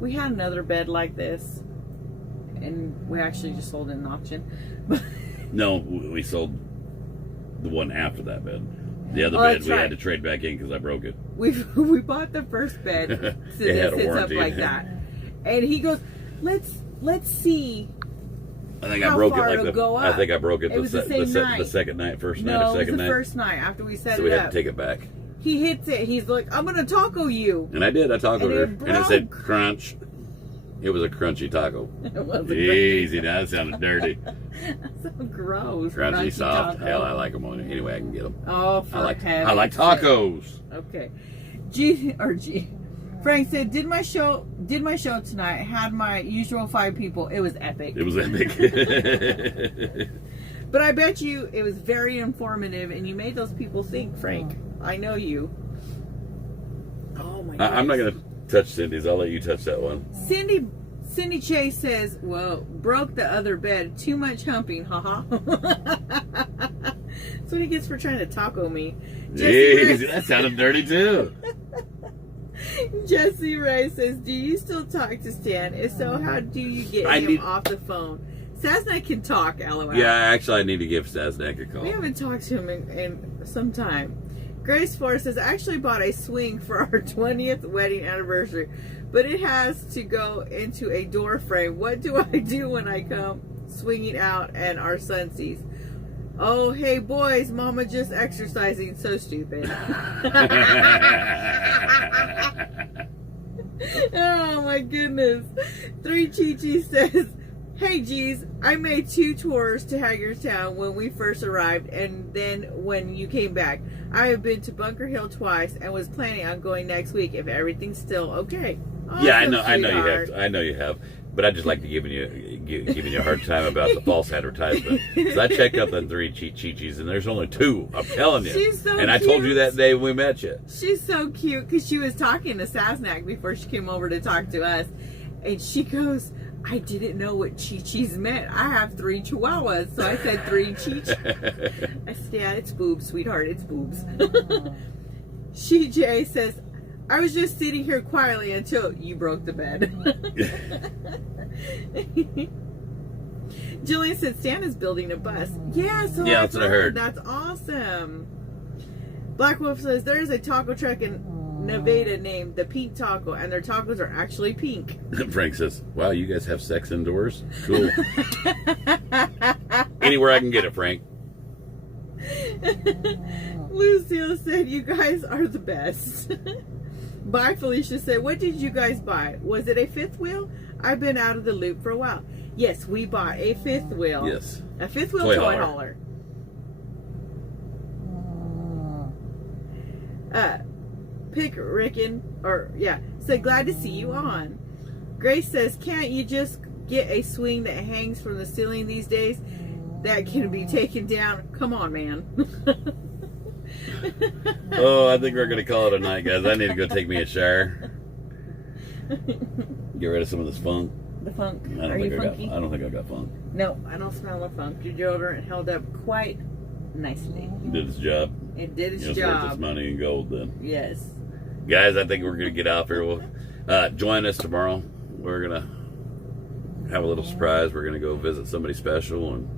We had another bed like this, and we actually just sold it in auction. No, we sold the one after that bed. The other bed we had to trade back in because I broke it. We bought the first bed that sits up like that, and he goes, "Let's see." I think I broke it I think I broke it the second night, first night, or second night. The first night after we set it up. So we had to take it back. He hits it. He's like, "I'm gonna taco you." And I did. I tacoed her, and it said crunch. It was a crunchy taco. It was easy. Now that sounded dirty. That's so gross. Crunchy, soft. Taco. Hell, I like them on it. Anyway, I can get them. Oh, I like tacos. Okay. Frank said, did my show tonight. Had my usual 5 people. It was epic. It was epic. But I bet you it was very informative, and you made those people think, Frank. I know you. Oh my God. I'm not gonna touch Cindy's. I'll let you touch that one. Cindy Chase says, "Whoa, broke the other bed. Too much humping, haha." That's what he gets for trying to taco me. Jeez, that sounded dirty too. Jesse Ray says, "Do you still talk to Stan? If so, how do you get him off the phone?" Sasnak can talk, LOL. Yeah, actually, I need to give Sasnak a call. We haven't talked to him in some time. Grace Forrest says, I actually bought a swing for our 20th wedding anniversary, but it has to go into a door frame. What do I do when I come swinging out and our son sees? Oh, hey boys, mama just exercising. So stupid. Oh my goodness. 3 Chi-Chi says, hey G's, I made 2 tours to Hagerstown when we first arrived and then when you came back. I have been to Bunker Hill twice and was planning on going next week if everything's still okay. Awesome, yeah, I know you have. But I just like to giving you a hard time about the false advertisement. Because I checked up on 3 Chi-Chis and there's only 2. I'm telling you. She's so and I told you that day when we met you. She's so cute because she was talking to Sasnak before she came over to talk to us. And she goes, I didn't know what Chi-Chis meant. I have 3 Chihuahuas. So I said 3 Chi-Chis. I said, yeah, it's boobs, sweetheart. It's boobs. CJ says, I was just sitting here quietly until you broke the bed. Jillian said Stan is building a bus. Yeah, so yeah, that's what I heard. That's awesome. Black Wolf says there's a taco truck in Nevada named the Pink Taco, and their tacos are actually pink. Frank says, wow, you guys have sex indoors? Cool. Anywhere I can get it, Frank. Lucille said, you guys are the best. Bye, Felicia said, what did you guys buy? Was it a fifth wheel? I've been out of the loop for a while. Yes, we bought a fifth wheel. Yes. A fifth wheel Toy toy hauler. hauler. Pick Ricken, said, glad to see you on. Grace says, can't you just get a swing that hangs from the ceiling these days? That can be taken down. Come on, man. Oh, I think we're going to call it a night, guys. I need to go take me a shower. Get rid of some of this funk. The funk. I Are you funky? I don't think I got funk. No, I don't smell the funk. Your deodorant held up quite nicely. It did its job. It did its It's worth its job. money in gold then. Yes. Guys, I think we're going to get off here. We'll join us tomorrow. We're going to have a little surprise. We're going to go visit somebody special, and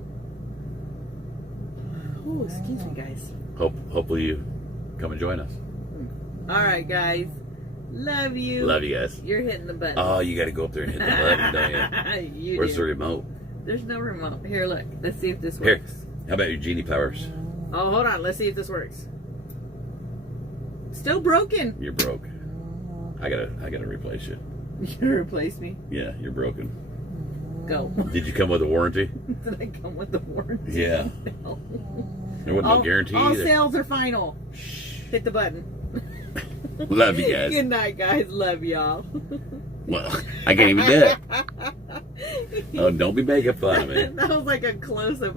Oh, excuse me, guys. hopefully you come and join us. All right, guys. Love you. Love you guys. You're hitting the button. Oh, you got to go up there and hit the button, don't you? Where's the remote? There's no remote. Here, look. Let's see if this Here. works. How about your genie powers? Oh, hold on. Let's see if this works. Still broken. You're broke. I gotta replace you. You gonna replace me? Yeah, you're broken. Go. Did you come with a warranty? Did I come with the warranty? Yeah. No. There wasn't no guarantee All either. sales are final. Hit the button. Love you guys. Good night, guys. Love y'all. Well, I can't even do it. Oh, don't be making fun of me. That was like a close-up.